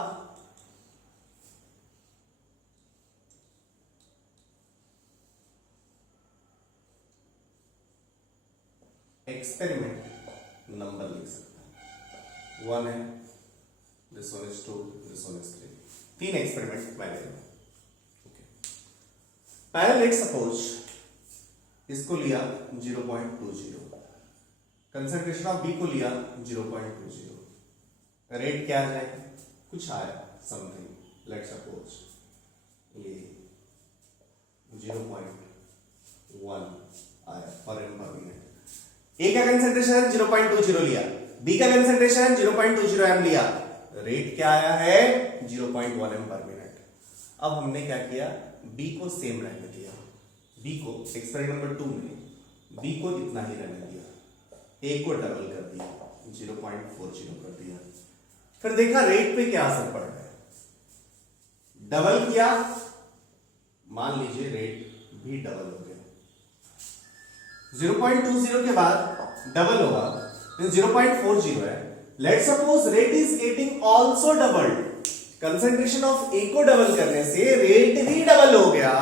एक्सपेरिमेंट नंबर लिख सकते हैं, 1 है, this one is 2, this one is 3। 3 experiment मैंने ओके। पहले लेट सपोज इसको लिया 0.20, कंसंट्रेशन ऑफ बी को लिया 0.20, रेट क्या आ जाएगा, कुछ आया समथिंग लेट्स सपोज ये 0.1 आया पर एम पर मिनट। ए का कंसेंट्रेशन है 0.20 लिया, बी का कंसेंट्रेशन है 0.20 एम लिया, रेट क्या आया है 0.1 एम पर मिनट। अब हमने क्या किया, बी को सेम रहने दिया, बी को एक्सपेरिमेंट नंबर 2 में बी को इतना ही रहने दिया, ए को डबल कर दिया 0.40 कर दिया, फिर देखा रेट पे क्या असर पड़ रहा है, डबल किया, मान लीजिए रेट भी डबल हो गया, 0.20 के बाद डबल होगा 0.40 है। Let's suppose rate is getting also doubled, concentration of A को डबल करने से रेट भी डबल हो गया,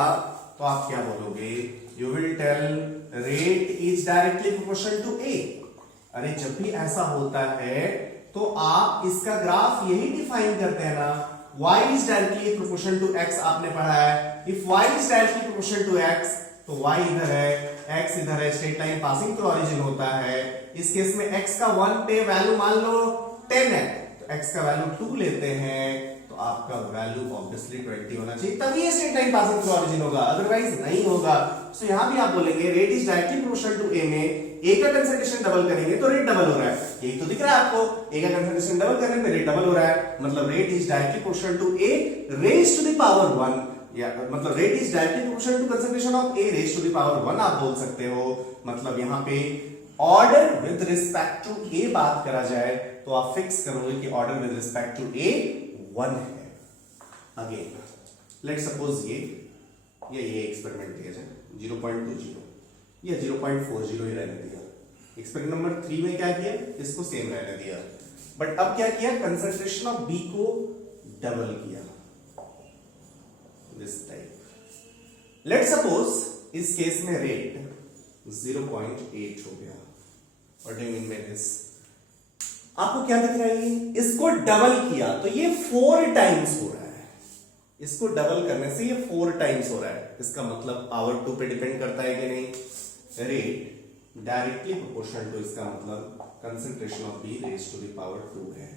तो आप क्या बोलोगे, you will tell rate is directly proportional to A. अरे जब भी ऐसा होता है तो आप इसका ग्राफ यही डिफाइन करते हैं ना, y is directly proportional to x आपने पढ़ा है, if y is directly proportional to x तो y इधर है, x इधर है, straight line passing through origin होता है। इस केस में x का 1 पे वैल्यू मान लो 10 है, तो x का वैल्यू 2 लेते हैं, तो आपका वैल्यू ऑब्वियसली 20 होना चाहिए, तभी ये straight line passing through origin होगा, अदरवाइज नहीं होगा। तो यहां भी आप बोलेंगे rate is directly proportional to a में ए का कंसंट्रेशन डबल करेंगे तो रेट डबल हो रहा है, यही तो दिख रहा है आपको, ए का कंसंट्रेशन डबल करने पे रेट डबल हो रहा है, मतलब rate is directly proportional to A raised to the power 1, या मतलब rate is directly proportional to concentration of A raised to the power 1 आप बोल सकते हो। मतलब यहाँ पे order with respect to A बात करा जाए तो आप फिक्स करोगे कि order with respect to A 1 है। अगेन लेट सपोज ये एक्सपेरिमेंट दिया जाए 0.20 या 0.40 ही रहने दिया, एक्सपेरिमेंट नंबर 3 में क्या किया, इसको सेम रहने दिया, बट अब क्या किया, कंसंट्रेशन ऑफ बी को डबल किया, दिस टाइप। लेट सपोज इस केस में रेट 0.8 हो गया, what do you mean by this, आपको क्या दिख रहा है, इसको डबल किया तो ये 4 टाइम्स हो रहा है, इसको डबल करने से ये 4 टाइम्स हो रहा है, इसका मतलब पावर 2 पे डिपेंड करता है कि नहीं, रेट डायरेक्टली प्रोपोर्शनल टू, इसका मतलब concentration of B raised to the power 2 है,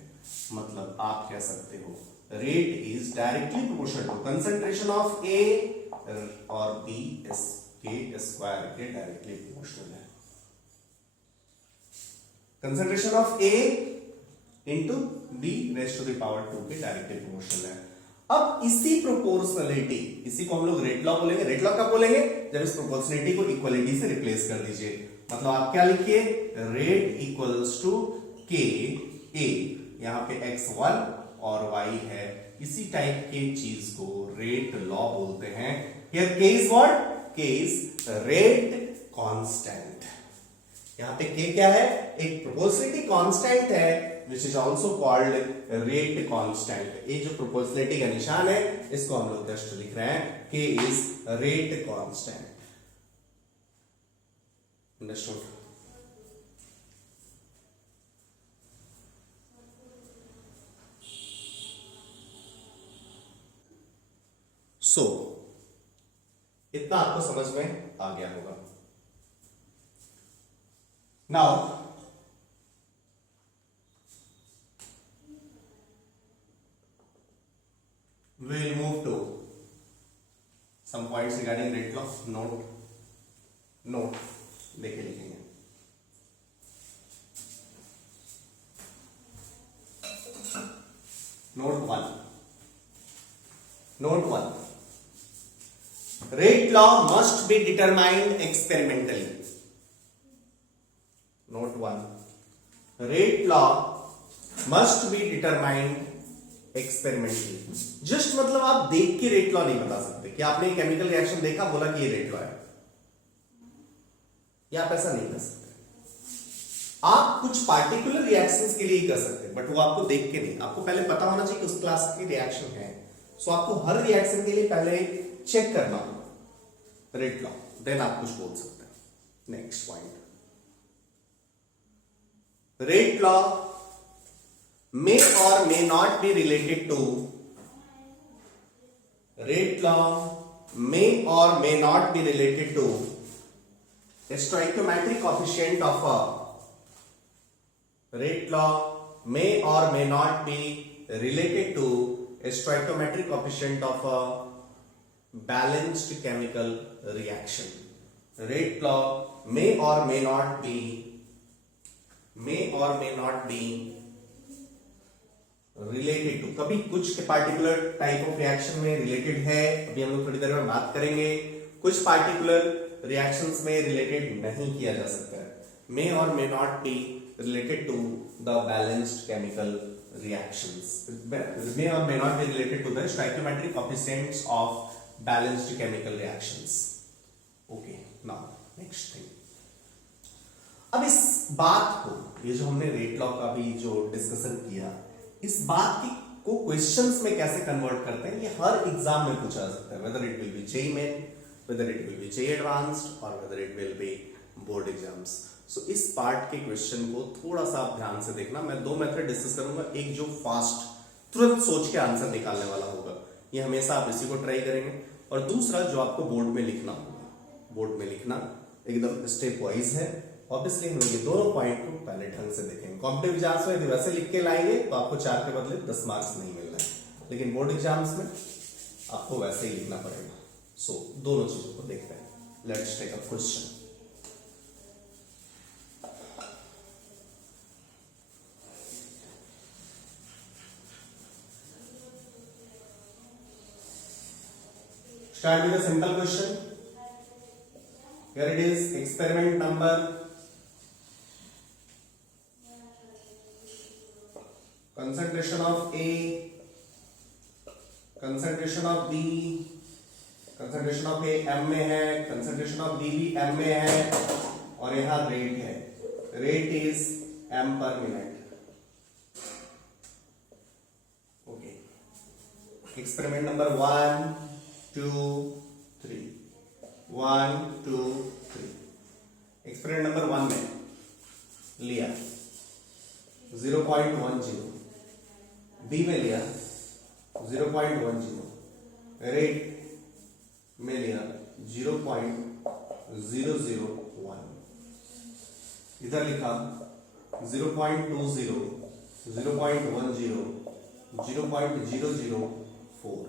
मतलब आप कह सकते हो rate is directly proportional to concentration of A और बी के स्क्वायर के डायरेक्टली प्रोपोर्शनल है, concentration of A into B raised to the power 2 के डायरेक्टली प्रोपोर्शनल है। अब इसी प्रोपोर्शनलिटी, इसी को हम लोग रेट लॉ बोलेंगे, रेट लॉ कब बोलेंगे, जब इस प्रोपोर्शनलिटी को इक्वलिटी से रिप्लेस कर दीजिए, मतलब आप क्या लिखिए, रेट इक्वल्स टू के ए, यहां पे x1 और y है, इसी टाइप के चीज को रेट लॉ बोलते हैं। Here k is what, k is rate constant, यहां पे k क्या है, एक प्रोपोर्शनलिटी कांस्टेंट है which is also called rate constant। ये जो प्रोपोर्शनलिटी का निशान है इसको हम लोग जस्ट लिख रहे हैं, k is rate constant, understood। so इतना आपको समझ में आ गया होगा। now we will move to some points regarding rate law। note देखे लिखेंगे, note 1 rate law must be determined experimentally। note 1 rate law must be determined experimentally, just मतलब आप देख के रेट लॉ नहीं बता सकते कि आपने केमिकल रिएक्शन देखा बोला कि ये रेट लॉ है, या आप ऐसा नहीं कर सकते। आप कुछ पार्टिकुलर रिएक्शंस के लिए ही कर सकते हैं, बट वो आपको देख के नहीं, आपको पहले पता होना चाहिए कि उस क्लास की रिएक्शन है, सो आपको हर रिएक्शन के लिए पहले चेक करना होगा रेट लॉ, देन आप कुछ बोल सकते हैं। Next point, rate law may or may not be related to, rate law may or may not be related to stoichiometric coefficient of a, rate law may or may not be related to a stoichiometric coefficient of a balanced chemical reaction. Rate law may or may not be related to, कभी कुछ particular type of reaction में related है, अभी हम लोग थोड़ी देर में बात करेंगे, कुछ पार्टिकुलर रिएक्शंस में रिलेटेड नहीं किया जा सकता है. May or may not be related to the balanced chemical reactions. May or may not be related to the stoichiometric coefficients of balanced chemical reactions. Okay, now next thing. अब इस बात को, ये जो हमने रेट लॉ का भी जो डिस्कशन किया, इस बात की को क्वेश्चंस में कैसे कन्वर्ट करते हैं, ये हर एग्जाम में पूछा जा सकता है. whether it will be JEE Main, whether it will be JEE Advanced or whether it will be board exams. So इस पार्ट के क्वेश्चन को थोड़ा सा आप ध्यान से देखना. मैं दो मेथड डिस्कस करूंगा, एक जो फास्ट तुरंत सोच के आंसर निकालने वाला होगा, ये हमेशा आप इसी को ट्राई करेंगे, और दूसरा जो आपको बोर्ड में लिखना होगा. बोर्ड में लिखना एकदम स्टेप वाइज है. ऑब्वियसली हम ये दोनों पॉइंट को पहले ढंग से देखेंगे. कॉम्पिटिटिव एग्जाम्स में यदि वैसे लिख के लाएंगे तो आपको 4 के बदले 10 मार्क्स नहीं मिल रहे हैं, लेकिन बोर्ड एग्जाम्स में आपको वैसे ही लिखना पड़ेगा. सो दोनों चीजों को देखते हैं. Let's take a question. Start with a simple question. Here it is, experiment number concentration of A, concentration of B, concentration of A M में है, concentration of B भी M में है, और यहाँ रेट है. Rate is M per minute. Okay. Experiment number 1, 2, 3. 1, 2, 3. Experiment number 1 में लिया 0.10, बी में लिया 0.10, रेट में लिया 0.001, इधर लिखा 0.20, 0.10, 0.004,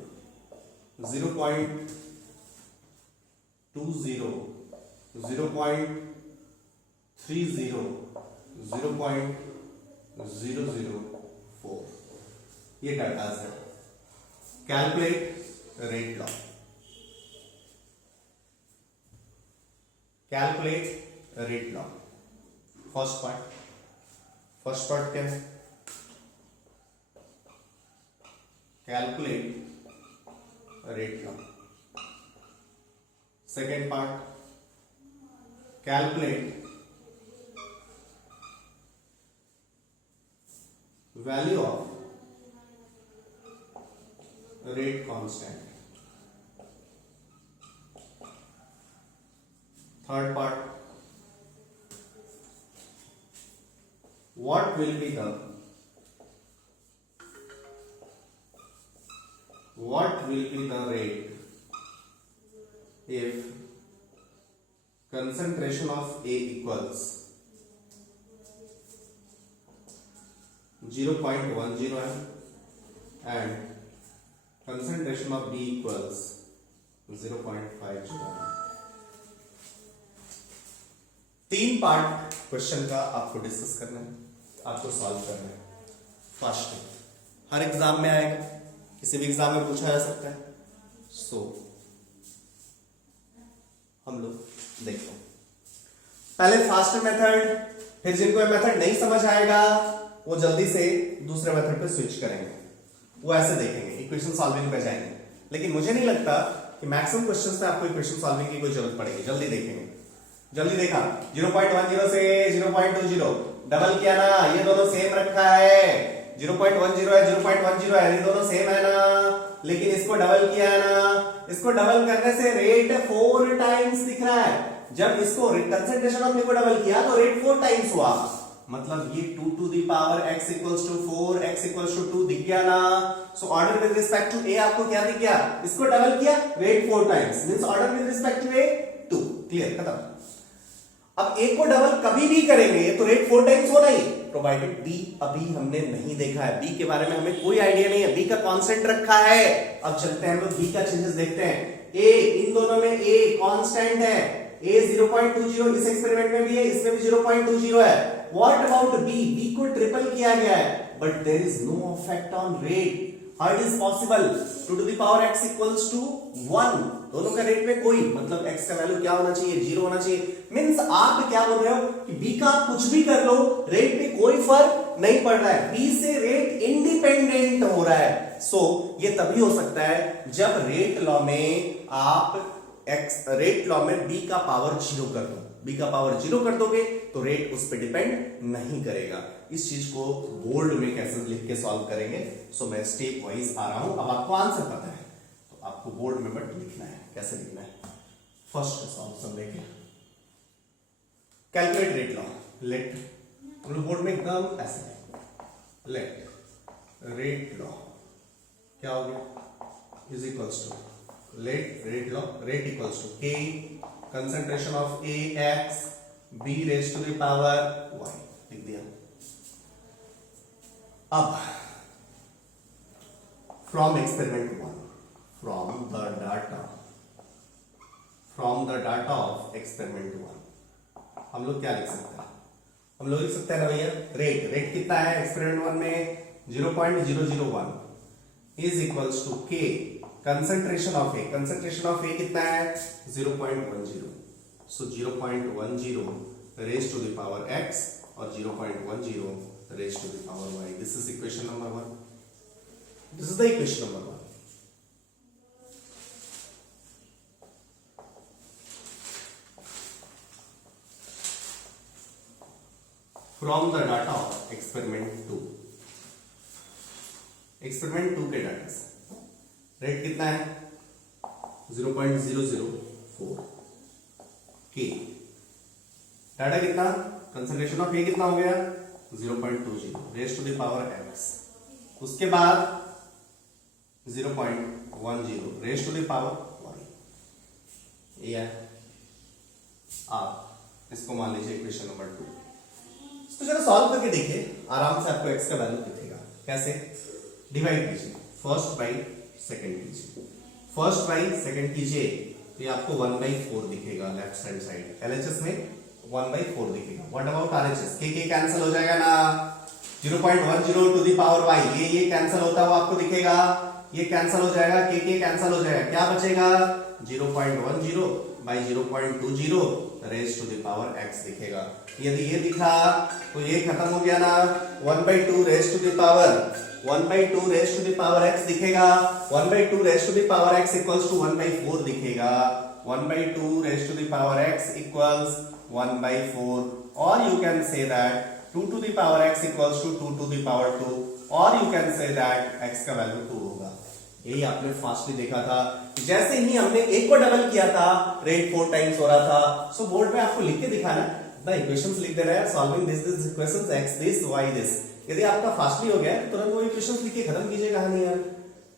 0.20, 0.30, 0.004. ये डाटाज है. Calculate rate law. Calculate rate law. First part क्या है? Calculate rate law. Second part, calculate value of rate constant. Third part, what will be the rate if concentration of A equals 0.10 m and concentration of B equals 0.50 m. 3 part question का आपको discuss करना है, आपको solve करना है. First, हर exam में आएगा, किसी भी एग्जाम में पूछा जा सकता है. सो हम लोग देखते हैं पहले फास्ट मेथड, फिर जिनको ये मेथड नहीं समझ आएगा वो जल्दी से दूसरे मेथड पे स्विच करेंगे, वो ऐसे देखेंगे, इक्वेशन सॉल्विंग पे जाएंगे. लेकिन मुझे नहीं लगता कि मैक्सिमम क्वेश्चंस में आपको इक्वेशन सॉल्विंग की कोई जरूरत पड़ेगी. जल्दी देखेंगे. जल्दी देखा, 0.10 से 0.20 डबल किया ना, ये दोनों सेम रखा है. 0.10 है, 0.10 है, ये दोनों सेम है ना, लेकिन इसको डबल किया है ना. इसको डबल करने से रेट 4 टाइम्स दिख रहा है. जब इसको कंसंट्रेशन ऑफ को डबल किया तो रेट 4 टाइम्स हुआ. मतलब ये 2 to the power x equals to 4, x equals to 2 दिख गया ना. So order with respect to a आपको क्या दिख गया? इसको डबल किया, rate 4 times, means order with respect to a 2. Clear, खत्म. अब a को डबल कभी भी करेंगे तो रेट 4 टाइम्स होना ही. प्रोवाइडेड बी अभी हमने नहीं देखा है, बी के बारे में हमें कोई आइडिया नहीं है, बी का कांस्टेंट रखा है। अब चलते हैं हम लोग बी का चेंजेस देखते हैं। ए, इन दोनों में ए कांस्टेंट है, ए 0.20, इस एक्सपेरिमेंट में भी है, इसमें भी 0.20 है। व्हाट अबाउट बी, बी को ट्रिपल किया गया है, but there is no effect on rate. How it is possible? 2 to the power x equals to 1, दोनों का रेट में कोई मतलब x का वैल्यू क्या होना चाहिए, 0 होना चाहिए। मींस आप क्या बोल रहे हो कि b का आप कुछ भी कर लो, रेट पे कोई फर्क नहीं पड़ रहा है, b से रेट इंडिपेंडेंट हो रहा है। सो ये तभी हो सकता है जब रेट लॉ में आप रेट लॉ में b का पावर 0 कर दो, b का पावर 0 कर दोगे तो रेट उस पर डिपेंड नहीं करेगा। इस चीज को बोर्ड में कैसे लिख के सॉल्व करेंगे, सो मैं स्टेप वाइज आ रहा हूं। अब आपको आंसर पता है तो आपको बोर्ड में बट लिखना है, कैसे लिखना है। फर्स्ट का सॉल्यूशन लेके कैलकुलेट रेट लॉ, लेट, हम लोग बोर्ड में एकदम ऐसे लेट रेट लॉ क्या हो गया, is equals to let rate law, rate equals to K concentration of A X B raise to the power Y, लिख दिया। अब from experiment 1, from the data of experiment 1 हम लोग क्या लिख सकते हैं, हम लोग लिख सकते हैं ना भैया, रेट कितना है एक्सपेरिमेंट 1 में 0.001 is equals to K concentration of A कितना है 0.10, so 0.10 raise to the power x और 0.10 raised to the power y. This is equation number 1. This is the equation number 1. From the data of experiment 2. Experiment 2 के data से rate कितना है 0.004 के, data कितना, concentration of A कितना हो गया 0.20 raise to the power x, उसके बाद 0.10 raise to the power y, ये है। आप इसको मान लीजिए इक्वेशन नंबर 2। तो जरा सॉल्व करके देखिए, आराम से आपको x का वैल्यू दिखेगा। कैसे? डिवाइड कीजिए, फर्स्ट बाई सेकंड कीजिए, फर्स्ट बाई सेकंड कीजिए तो ये आपको 1/4 दिखेगा लेफ्ट हैंड साइड, LHS में 1/4 दिखेगा। What about RHS? के कैंसिल हो जाएगा ना, 0.10 टू द पावर y, ये कैंसिल होता हुआ आपको दिखेगा, ये कैंसिल हो जाएगा, के कैंसिल हो जाएगा, क्या बचेगा 0.10 by 0.20 raise to the power x दिखेगा। यदि ये दिखा तो ये खत्म हो गया ना, 1/2 raise to the power 1/2 raise to the power x दिखेगा, 1/2 raise to the power x equals to 1/4 दिखेगा, 1/2 raised to the power x equals 1/4, or you can say that 2 to the power x equals to 2 to the power 2, or you can say that x का value 2 होगा। यही आपने fastly देखा था, जैसे ही हमने एक को डबल किया था रेट 4 टाइम्स हो रहा था। सो बोर्ड पे आपको लिख के दिखाना, द इक्वेशंस लिख देना है, solving this equations x this y this. यदि आपका फास्टली हो गया तुरंत वो इक्वेशंस लिख के खत्म कीजिए कहानी यार।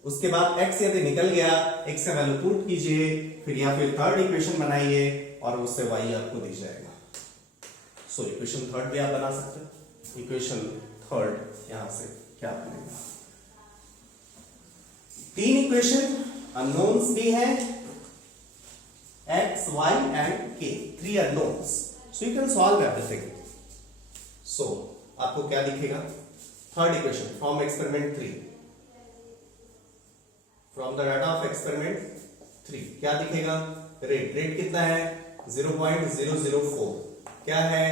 उसके बाद x यदि निकल गया, x का वैल्यू पुट कीजिए, फिर या फिर थर्ड इक्वेशन बनाइए और उससे y आपको दिख जाएगा। सो इक्वेशन थर्ड भी आप बना सकते हैं। इक्वेशन थर्ड यहां से क्या बनेगा, 3 इक्वेशन अननोन्स भी हैं, x, y and k, 3 unknowns. So you can solve everything. So आपको क्या दिखेगा, third equation from experiment 3, from the data of experiment 3 क्या दिखेगा, रेट कितना है 0.004, क्या है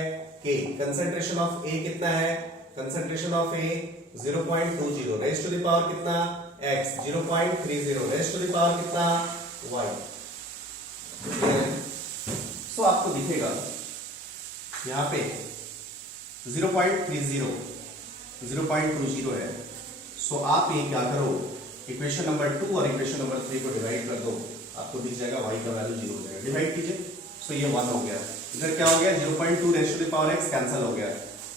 k, कंसंट्रेशन ऑफ A कितना है, concentration of A 0.20 raise to the power कितना x, 0.30 raise to the power कितना y। सो आपको दिखेगा यहां पे 0.30 0.20 है। सो आप ये क्या करो, इक्वेशन नंबर 2 और इक्वेशन नंबर 3 को डिवाइड कर दो, आपको दिख जाएगा y का वैल्यू 0 हो जाएगा। डिवाइड कीजिए, सो ये 1 हो गया, इधर क्या हो गया 0.2 raise to the power x cancel हो गया।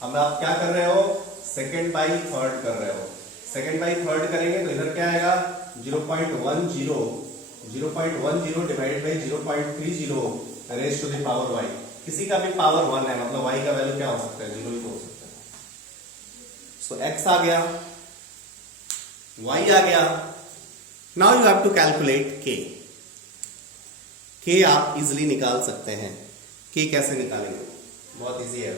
अब आप क्या कर रहे हो, सेकंड बाई थर्ड कर रहे हो, सेकंड बाई थर्ड करेंगे तो इधर क्या आएगा 0.10 divided by 0.30 raise to the power y। किसी का भी पावर 1 है मतलब y का वैल्यू क्या हो सकता है, 0 ही तो हो सकता है। सो x आ गया, y आ गया. Now you have to calculate k. k आप इजिली निकाल सकते हैं. k कैसे निकालेंगे? बहुत इजी है.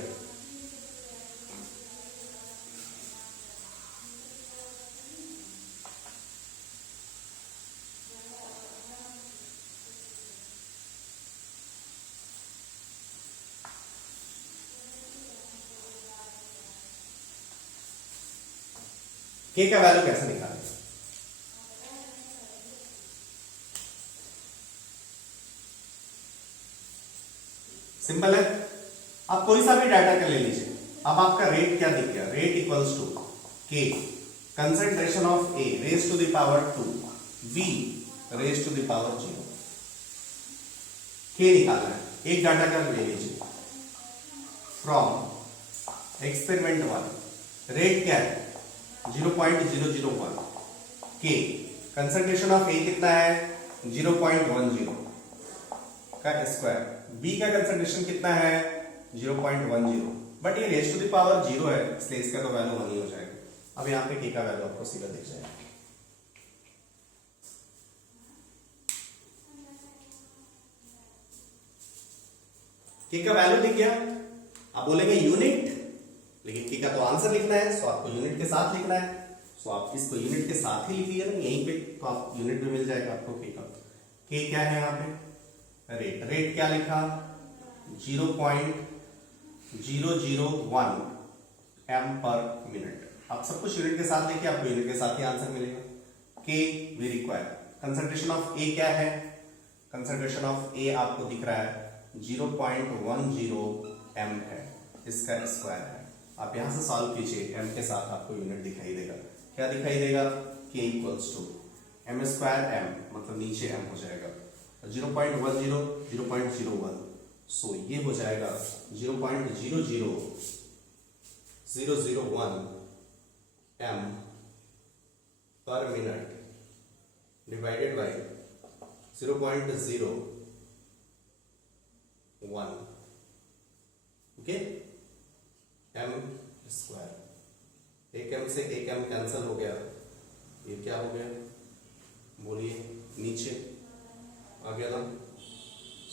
k का वैल्यू कैसे निकालेंगे? सिंपल है. आप कोई सा भी डाटा का ले लीजिए. अब आपका रेट क्या दिख गया? Rate equals to k concentration of a raise to the power 2 v raise to the power 0. k निकालना है. एक डाटा का ले लीजिए फ्रॉम एक्सपेरिमेंट 1. रेट क्या है? 0.001. k कंसंट्रेशन ऑफ a कितना है? 0.10 का स्क्वायर. b का कंसंट्रेशन कितना है? 0.10. बट ये रेज टू द पावर 0 है, इसलिए इसका तो वैल्यू 1 ही हो जाएगा. अब यहाँ पे k का वैल्यू आपको सीधा दिख जाएगा. k का वैल्यू दिख गया. आप बोलेंगे यूनिट, लेकिन k का तो आंसर लिखना है, सो आपको यूनिट के साथ लिखना है. सो आप इसको यूनिट के साथ ही लिखिए ना, यहीं पे तो आप यूनिट में मिल जाएगा आपको k का. k क्या है यहाँ पे? रेट. रेट क्या लिखा? 0.001 m पर मिनट. आप सब कुछ यूनिट के साथ लिखिए, आपको यूनिट के साथ ही आंसर मिलेगा. k we require. Concentration of a क्या है? कंसंट्रेशन ऑफ a आपको दिख रहा है 0.10 m है, इसका स्क्वायर है. आप यहां से सॉल्व कीजिए, m के साथ आपको यूनिट दिखाई देगा. क्या दिखाई देगा? k equals to m square m, मतलब नीचे m हो जाएगा 0.10 0.01. सो ये हो जाएगा 0.00001 m पर minute divided by 0.01. Okay, m square. एक m से एक m कैंसिल हो गया. ये क्या हो गया? बोलिए. नीचे आ गया ना.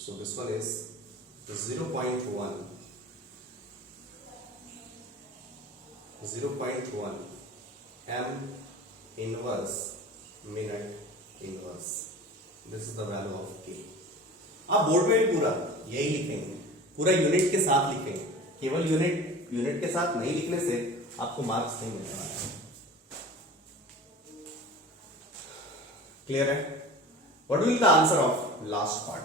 So this one is 0.1 m inverse minute inverse. This is the value of k. आप बोर्ड में भी पूरा यही लिखेंगे, पूरा यूनिट के साथ लिखेंगे. केवल यूनिट के साथ नहीं लिखने से आपको मार्क्स नहीं मिलने वाला है. क्लियर है? What will the answer of last part?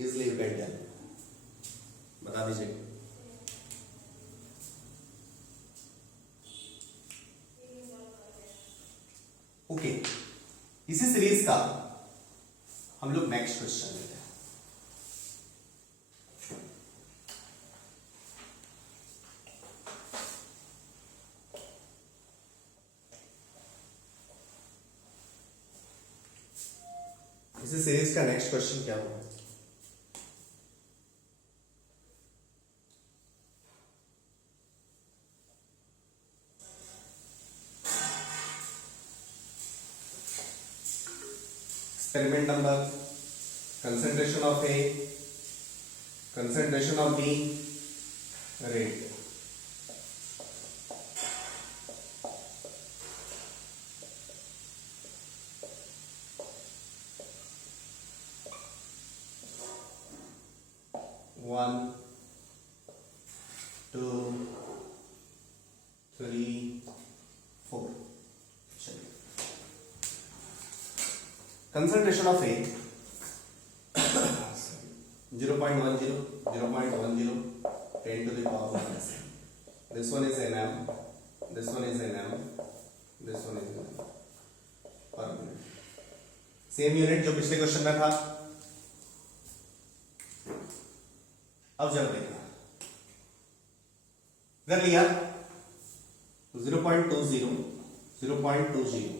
Easily you can tell. बता दीजिए. ओके, इसी सीरीज का हम लोग नेक्स्ट क्वेश्चन लेते हैं. इसी सीरीज का नेक्स्ट क्वेश्चन क्या होगा? Experiment number, concentration of A, concentration of B, rate. One, two, three, four. Concentration of A 0.10, 0.10, 10 to the power minus. This one is nm, this one is nm, this one is nm per minute. Same unit जो पिछले question में था. अब जब देखना कर लिया 0.20, 0.20 0.20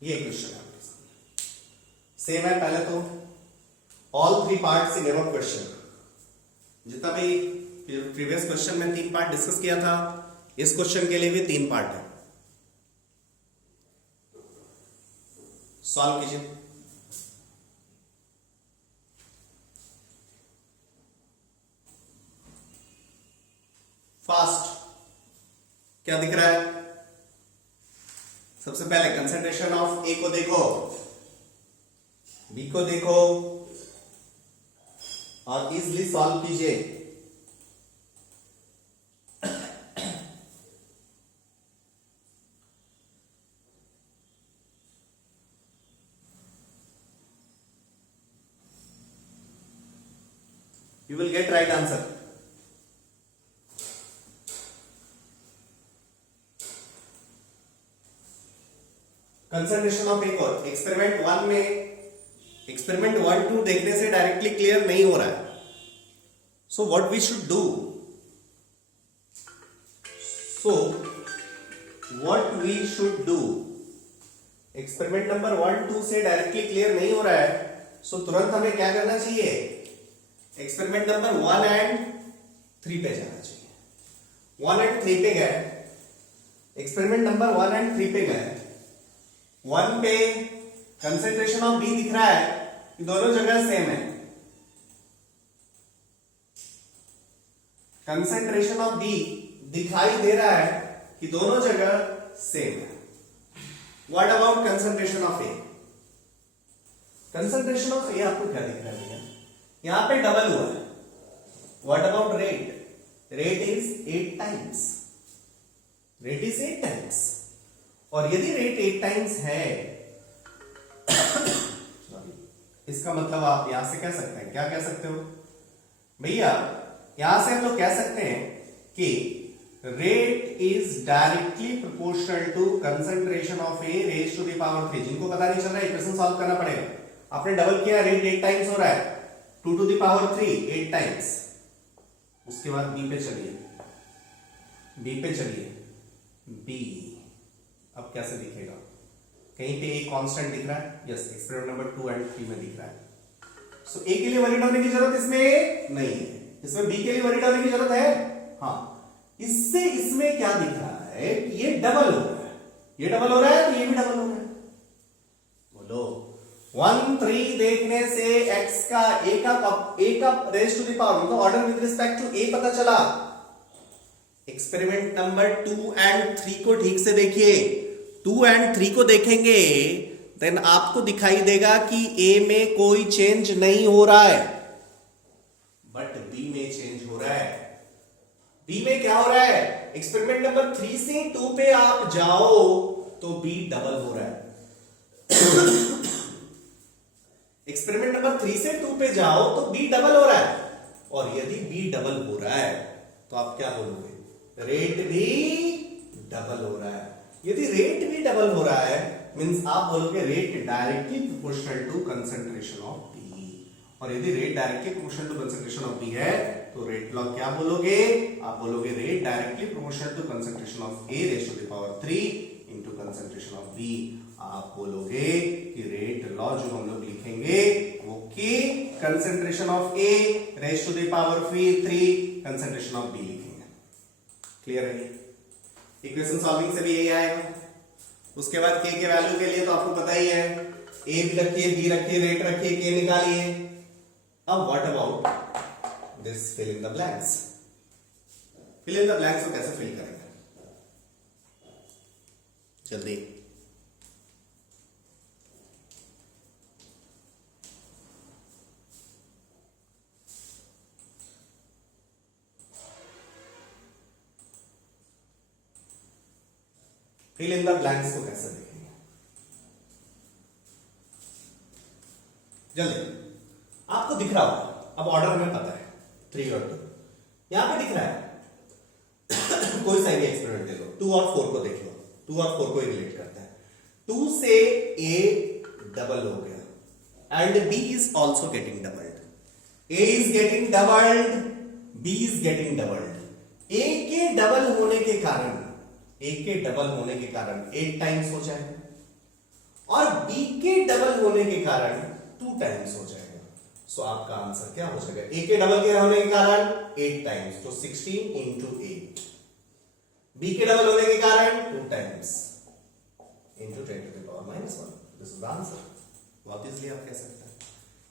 ये क्वेश्चन है आपके सामने, सेम है पहले तो all 3 parts in ever question. जितना भी प्रीवियस क्वेश्चन में 3 पार्ट डिस्कस किया था, इस क्वेश्चन के लिए भी 3 पार्ट है। सॉल्व कीजिए। फास्ट क्या दिख रहा है? सबसे पहले कंसंट्रेशन ऑफ ए को देखो, बी को देखो और इजिली सॉल्व कीजिए। You will get right answer. Concentration of एक और एक्सपेरिमेंट 1 में, एक्सपेरिमेंट 1 2 देखने से डायरेक्टली क्लियर नहीं हो रहा है। So what we should do, experiment number 1 2 से डायरेक्टली क्लियर नहीं हो रहा है, सो तुरंत हमें क्या करना चाहिए? एक्सपेरिमेंट नंबर 1 एंड 3 पे जाना चाहिए। 1 एंड 3 पे गए, एक्सपेरिमेंट नंबर 1 एंड 3 पे गए। 1 पे कंसेंट्रेशन ऑफ बी दिख रहा है कि दोनों जगह सेम है। कंसेंट्रेशन ऑफ बी दिखाई दे रहा है कि दोनों जगह सेम है। What about concentration of A? Concentration of A आपको क्या दिख रहा है भैया? यहां पे डबल हुआ है। What about rate? Rate is 8 times. Rate is 8 times. और यदि रेट 8 टाइम्स है इसका मतलब आप यहां से कह सकते हैं, क्या कह सकते हो भैया? यहां से हम लोग कह सकते हैं कि rate is directly proportional to concentration of A raise to the power 3। जिनको पता नहीं चल रहा है इक्वेशन सॉल्व करना पड़ेगा। आपने डबल किया, रेट 8 टाइम्स हो रहा है, 2 टू द पावर 3 8 टाइम्स। उसके बाद बी पे चलिए, बी पे चलिए। बी अब कैसे दिखेगा? कहीं पे ए कांस्टेंट दिख रहा है? यस, एक्सपेरिमेंट नंबर 2 एंड 3 में दिख रहा है। सो ए के लिए वरीड होने की जरूरत इसमें नहीं है। इसमें बी के लिए वरीड होने की जरूरत है। हाँ, इससे इसमें क्या दिख रहा है कि ये डबल हो रहा है। ये डबल हो रहा है तो ये भी डबल हो रहा है। बोलो 1 3 देखने से x का a का रेज टू द पावर मतलब order with respect to a पता चला। एक्सपेरिमेंट नंबर 2 एंड 3 को ठीक से देखिए। 2 एंड 3 को देखेंगे देन आपको दिखाई देगा कि A में कोई चेंज नहीं हो रहा है, बट B में चेंज हो रहा है। B में क्या हो रहा है? एक्सपेरिमेंट नंबर 3 से 2 पे आप जाओ तो B डबल हो रहा है। एक्सपेरिमेंट नंबर 3 से 2 पे जाओ तो B डबल हो रहा है। और यदि B डबल हो रहा है तो आप क्या बोलोगे? रेट भी डबल हो रहा है। यदि रेट भी डबल हो रहा है मींस आप बोलोगे rate directly proportional to concentration of B. और यदि rate directly proportional to concentration of B है तो रेट लॉ क्या बोलोगे? आप बोलोगे rate directly proportional to concentration of A raise to the power 3 into concentration of B. आप बोलोगे कि रेट लॉ जो हम लोग लिखेंगे वो कि concentration of A raise to the power 3 concentration of B लिखेंगे। क्लियर है? इक्वेशन सॉल्विंग से भी यही आएगा। उसके बाद के वैल्यू के लिए तो आपको पता ही है, ए भी रखिए, बी रखिए, रेट रखिए, के निकालिए। अब what about this fill in the blanks? Fill in the blanks को कैसे फिल करेंगे? जल्दी फिल इन द ब्लैंक्स को कैसे देखेंगे? जल्दी, आपको दिख रहा होगा। अब ऑर्डर हमें पता है 3 और 2 यहां पे दिख रहा है। कोई सा भी एक्सपेरिमेंट दे दो, 2 और 4 को देख लो। 2 और 4 को रिलेट करता है। 2 से a डबल हो गया and b is also getting doubled. a is getting doubled, b is getting doubled. a के डबल होने के कारण 8 टाइम्स हो जाएगा और बी के डबल होने के कारण 2 टाइम्स हो जाएगा। सो आपका आंसर क्या हो जाएगा? ए के डबल के होने के कारण 8 टाइम्स, तो 16 इंटू 8। बी के डबल होने के कारण 2 times into 10 to the power minus 1। This is the answer. बहुत इजीली आप कह सकते हैं।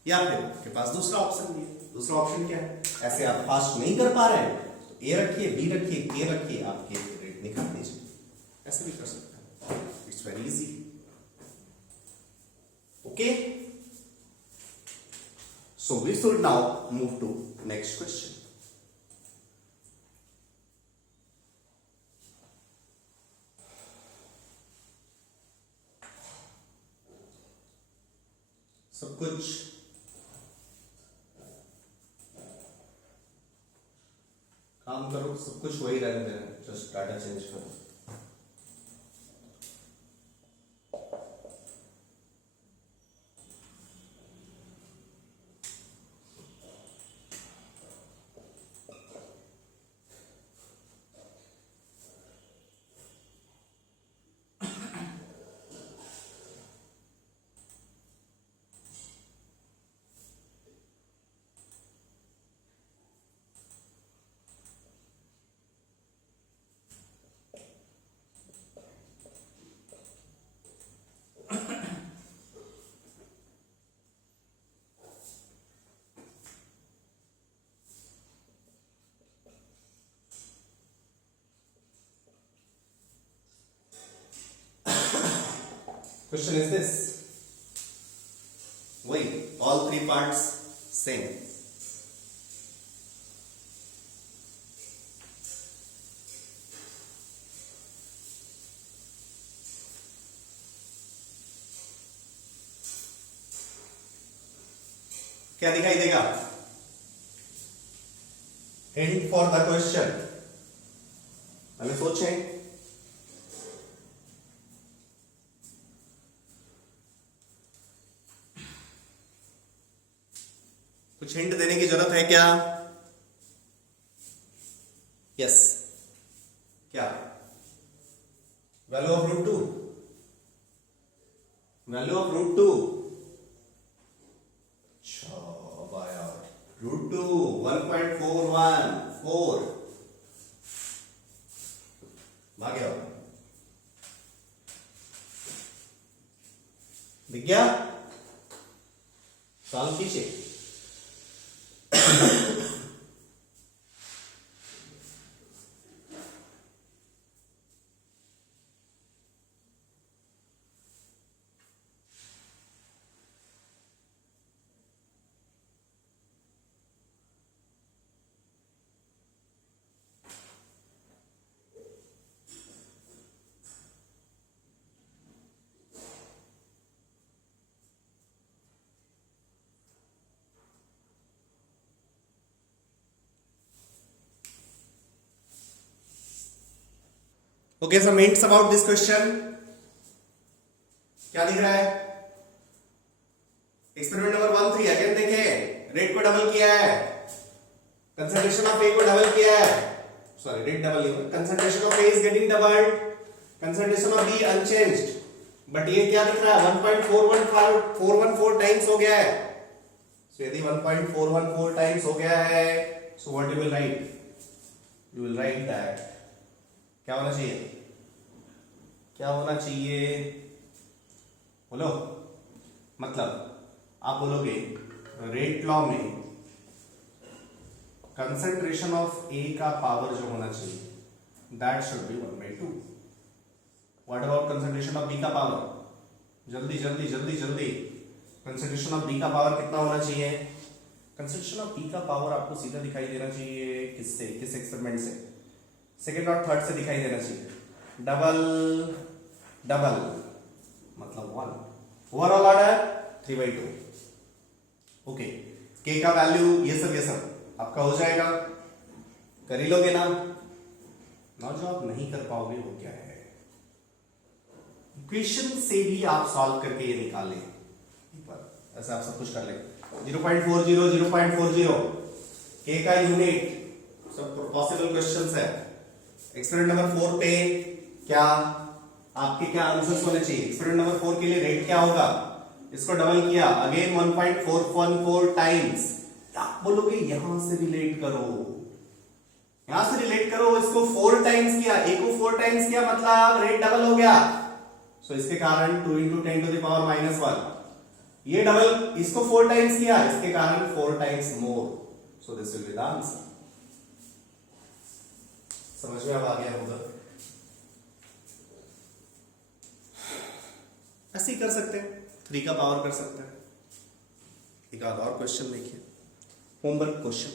या फिर आपके पास दूसरा ऑप्शन भी है। दूसरा ऑप्शन क्या है? ऐसे आप फास्ट नहीं कर पा रहे हैं तो ए रखिए, बी रखिए, के रखिए, आप के रेट निकाल दीजिए। ऐसे भी कर सकते हैं। It's very easy. Okay, so we should now move to next question. सब कुछ काम करो, सब कुछ वही रहने देना, जस्ट डाटा चेंज करो। Question is this. Wait, all 3 parts same. क्या दिखाई देगा? Hint for the question. हमें सोचें। कुछ हिंट देने की जरूरत है क्या? यस, क्या? Value of root 2। Value of root 2 root 2 1.414 भाग्य हो दिख गया? सॉल्व कीजिए। Okay, some hints about this question. क्या दिख रहा है? एक्सपेरिमेंट नंबर 1-3 अगेन देखें, रेट को डबल किया है, कंसंट्रेशन ऑफ ए को डबल किया है, सॉरी रेट डबल नहीं, concentration of A is getting doubled, concentration of B unchanged, but ये क्या दिख रहा है? 1.414 टाइम्स हो गया है। सो यदि 1.414 टाइम्स हो गया है, so what you will write? You will write that क्या होना चाहिए? क्या होना चाहिए? बोलो। मतलब आप बोलोगे रेट लॉ में कंसंट्रेशन ऑफ ए का पावर जो होना चाहिए that should be 1/2। What about concentration of B का पावर? जल्दी जल्दी जल्दी जल्दी, कंसंट्रेशन ऑफ बी का पावर कितना होना चाहिए? कंसंट्रेशन ऑफ बी का पावर आपको सीधा दिखाई देना चाहिए किससे? किस एक्सपेरिमेंट से? सेकेंड और थर्ड से दिखाई देना चाहिए। डबल डबल मतलब 1, ओवरऑल ऑर्डर 3/2। ओके, के का वैल्यू ये सब आपका हो जाएगा, कर ही लोगे ना? ना जो आप नहीं कर पाओगे वो क्या है? इक्वेशन से भी आप सॉल्व करके ये निकाल लें, ऐसा आप सब कुछ कर लें। 0.40 0.40 के का यूनिट, सब पॉसिबल क्वेश्चंस है। एक्सपेरिमेंट नंबर 4 पे क्या आपके क्या आंसर्स होने चाहिए। एक्सपेरिमेंट नंबर 4 के लिए रेट क्या होगा, इसको डबल किया अगेन 1.414 टाइम्स। आप बोलोगे यहां से रिलेट करो, यहां से रिलेट करो, इसको 4 टाइम्स किया, ए को 4 टाइम्स किया मतलब रेट डबल हो गया। सो इसके कारण 2 × 10⁻⁻1, ये डबल, इसको 4 टाइम्स किया, इसके कारण 4 times more. So this will be the answer. समझ में अब आ गया होगा। ऐसे ही कर सकते हैं, 3 का पावर कर सकते हैं। एक आध और क्वेश्चन देखिए, homework question.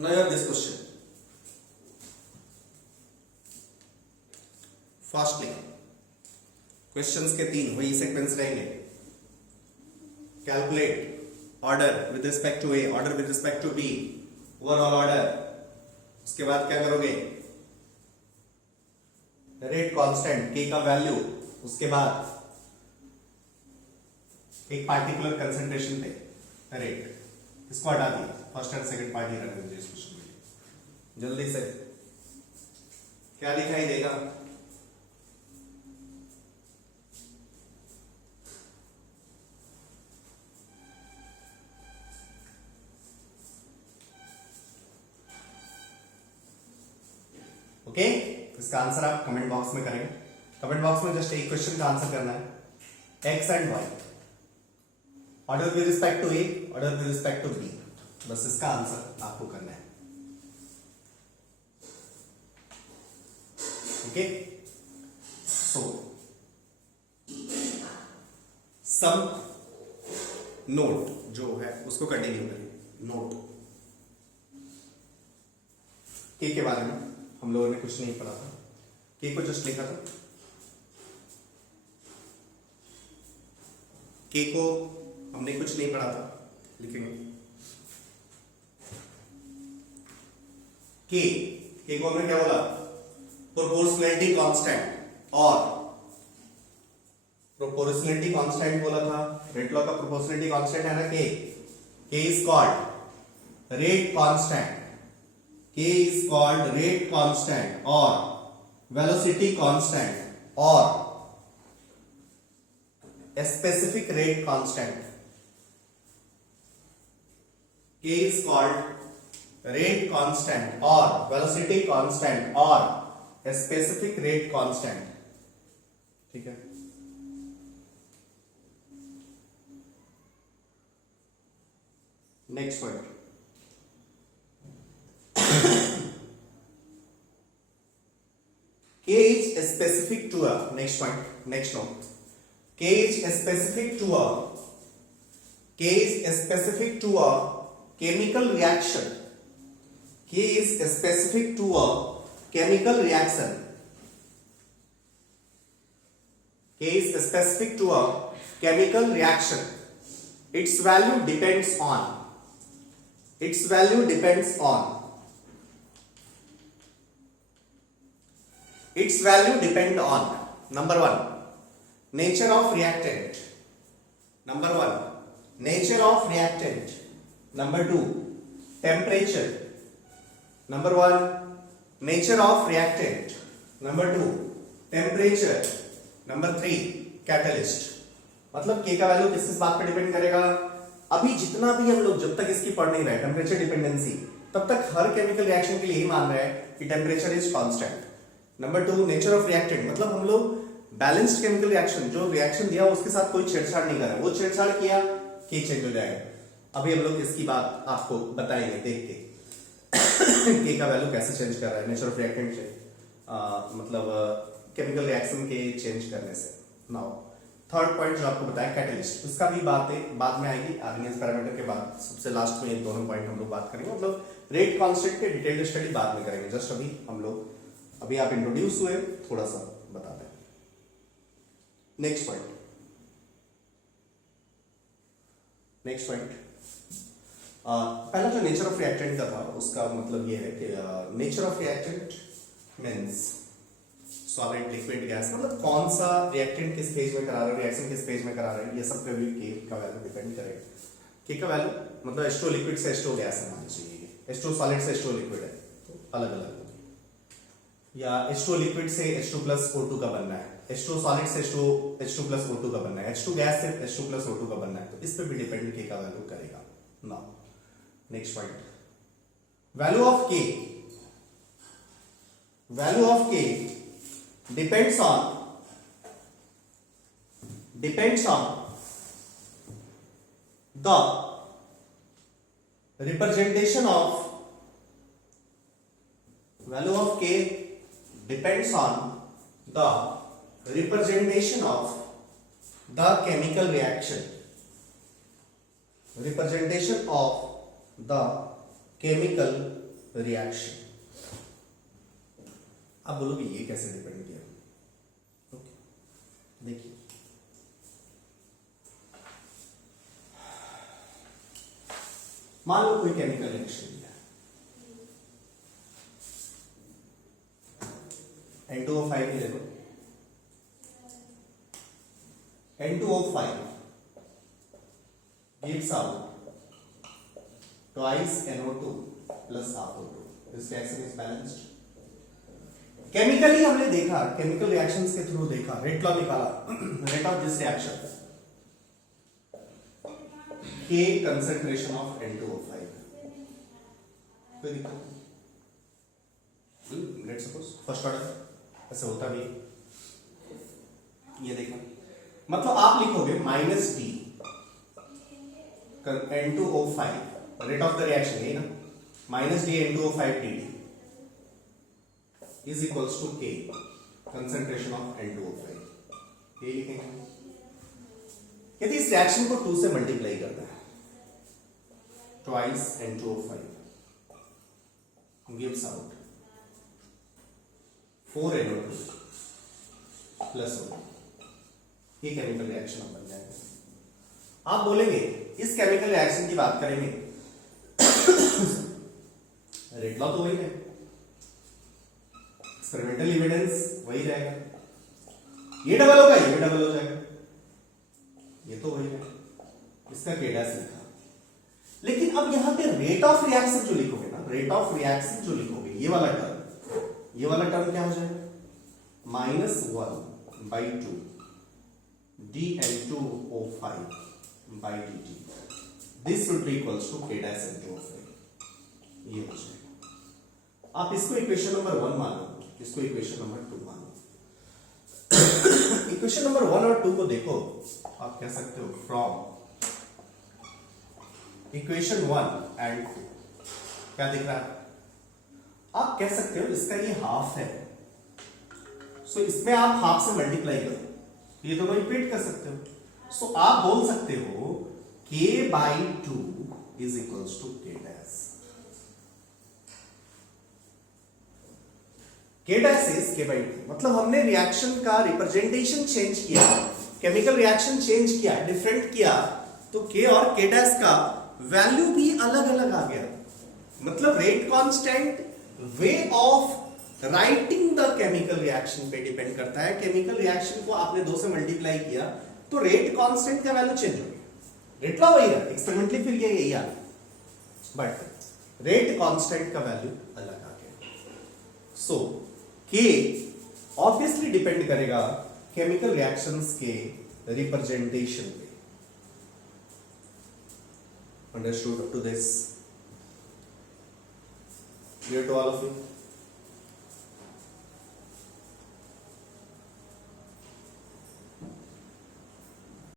Now you have this question. Fastly. Questions के 3 वही sequence रहेंगे. Calculate order with respect to A, order with respect to B, overall order. उसके बाद क्या करोगे? Rate constant K का वैल्यू, उसके बाद एक पार्टिकुलर कंसेंट्रेशन पे रेट, इसको हटा दिए, फर्स्ट एंड सेकंड पार्ट ही रखने दीजिए इस क्वेश्चन में। जल्दी से क्या दिखाई देगा? ओके, इसका आंसर आप कमेंट बॉक्स में करेंगे। कमेंट बॉक्स में जस्ट एक क्वेश्चन का आंसर करना है, X and Y, order with respect to A, order with respect to B, बस इसका आंसर आपको करना है। ओके, सो सम नोट जो है उसको कंटिन्यू करें। नोट के बारे में हम लोगों ने कुछ नहीं पढ़ा था, के को जस्ट लिखा था, के को हमने कुछ नहीं पढ़ा था, लिखेंगे के को हमने क्या बोला? प्रोपोर्शनैलिटी कांस्टेंट, और प्रोपोर्शनैलिटी कांस्टेंट बोला था। रेट लॉ का प्रोपोर्शनैलिटी कांस्टेंट है ना के इज कॉल्ड रेट कांस्टेंट, के इज कॉल्ड रेट कांस्टेंट और वेलोसिटी कांस्टेंट और specific rate constant. K is called rate constant or velocity constant or a specific rate constant. ठीक है, next point, K is specific to a, next point, next note, K is specific to a, K is specific to a chemical reaction. K is specific to a chemical reaction. K is specific to a chemical reaction. Its value depends on. Its value depends on. Its value depend on. Number 1, nature of reactant. Number 1, nature of reactant. Number 2, temperature. Number 1, nature of reactant. Number 2, temperature. Number 3, catalyst. मतलब के का value किस किस बात पे depend करेगा? अभी जितना भी हम लोग जब तक इसकी पढ़ नहीं रहे टेम्परेचर डिपेंडेंसी, तब तक हर केमिकल रिएक्शन के लिए यही मान रहे हैं कि temperature is constant. Number 2, nature of reactant, मतलब हम लोग बैलेंस्ड केमिकल रिएक्शन, जो रिएक्शन दिया उसके साथ कोई छेड़छाड़ नहीं कर रहे, वो छेड़छाड़ किया के चेंज हो जाएगा। अभी हम लोग इसकी बात आपको बताएंगे देख के के का वैल्यू कैसे चेंज कर रहा है नेचर ऑफ रिएक्टेंट से, मतलब केमिकल रिएक्शन के चेंज करने से। नाउ थर्ड पॉइंट जो आपको बताया कैटलिस्ट, उसका भी बात है बाद में आएगी आर्गेनियस पैरामीटर के बाद, सबसे लास्ट में ये दोनों पॉइंट हम लोग बात करेंगे, मतलब रेट कांस्टेंट के डिटेल्ड स्टडी बाद में करेंगे। जस्ट अभी हम लोग, अभी आप इंट्रोड्यूस हुए, थोड़ा सा बता दें। नेक्स्ट पॉइंट, पहला जो नेचर ऑफ रिएक्टेंट का था उसका मतलब ये है कि nature of reactant means solid, liquid, gas, मतलब कौन सा रिएक्टेंट किस फेज में करा रहे हैं, रिएक्शन किस फेज में करा रहे हैं, ये सब पे भी के का वैल्यू डिपेंड करेगा। के का वैल्यू मतलब H2 लिक्विड से H2 गैस है मान लीजिए, H2 सॉलिड से H2 लिक्विड है तो अलग अलग होगी, या H2 लिक्विड से H2 प्लस O2 का बनना है, H2 सॉलिड से H2 प्लस O2 का बनना है, H2 गैस से H2 प्लस O2 का बनना है, तो इस पे भी डिपेंड के का वैल्यू करेगा। Now next point, value of के, वैल्यू ऑफ के depends on the representation of, value of k depends on the representation of the chemical reaction, representation of the chemical reaction। आप बोलोगे ये कैसे डिपेंड किया? ओके, देखिए मान लो कोई केमिकल रिएक्शन दिया, N2O5 ले लो, N2O5 gives out twice NO2 plus half O2, this reaction is balanced। Chemically हमने देखा, केमिकल रिएक्शंस के थ्रू देखा, रेट लॉ निकाला, रेट ऑफ दिस रिएक्शन के कंसंट्रेशन ऑफ N2O5, कोई दिक्कत नहीं, लेट्स सपोज फर्स्ट ऑर्डर ऐसे होता भी, ये देखा, मतलब आप लिखोगे minus D N2O5, rate of the reaction है ना, minus D N2O5 D is equals to K concentration of N2O5, ये लिखेंगे। यदि इस रिएक्शन को 2 से मल्टीप्लाई करता है, twice N2O5 gives out 4NO2 plus O2, ये केमिकल रिएक्शन बन जाएगा। आप बोलेंगे इस केमिकल रिएक्शन की बात करेंगे, रेट लॉ तो वही है, एक्सपेरिमेंटल एविडेंस वही रहेगा, ये डबल होगा, ये भी डबल हो जाएगा, ये तो वही है, इसका के डैश लिखा। लेकिन अब यहां पे रेट ऑफ रिएक्शन जो लिखोगे ना, रेट ऑफ रिएक्शन जो लिखोगे, ये वाला टर्म क्या हो जाएगा, -1/2 dN2O5 by dt, this should be equals to k dash N2O5, ये हो जाएगा। आप इसको इक्वेशन नंबर 1 मानो, इसको इक्वेशन नंबर 2 मानो। इक्वेशन नंबर 1 और 2 को देखो, आप कह सकते हो फ्रॉम इक्वेशन 1 एंड 2 क्या दिख रहा है, आप कह सकते हो इसका ये हाफ है, सो इसमें आप हाफ से मल्टीप्लाई करो, ये दोनों इक्वेट कर सकते हो। सो आप बोल सकते हो k/2 is equals to k dash, k dash is k/2, मतलब हमने रिएक्शन का रिप्रेजेंटेशन चेंज किया, केमिकल रिएक्शन चेंज किया, डिफरेंट किया, तो k और k डैश का वैल्यू भी अलग अलग आ गया। मतलब rate constant way of writing the chemical reaction पे डिपेंड करता है। केमिकल रिएक्शन को आपने 2 से मल्टीप्लाई किया तो रेट कांस्टेंट का वैल्यू चेंज हो गया, रेट लॉ वही है, एक्सपेरिमेंटली फिर ये यही आ गया, बट रेट कांस्टेंट का वैल्यू अलग आ गया। सो के ऑब्वियसली डिपेंड करेगा केमिकल रिएक्शंस के representation way. Understood up to this? Clear to all of you?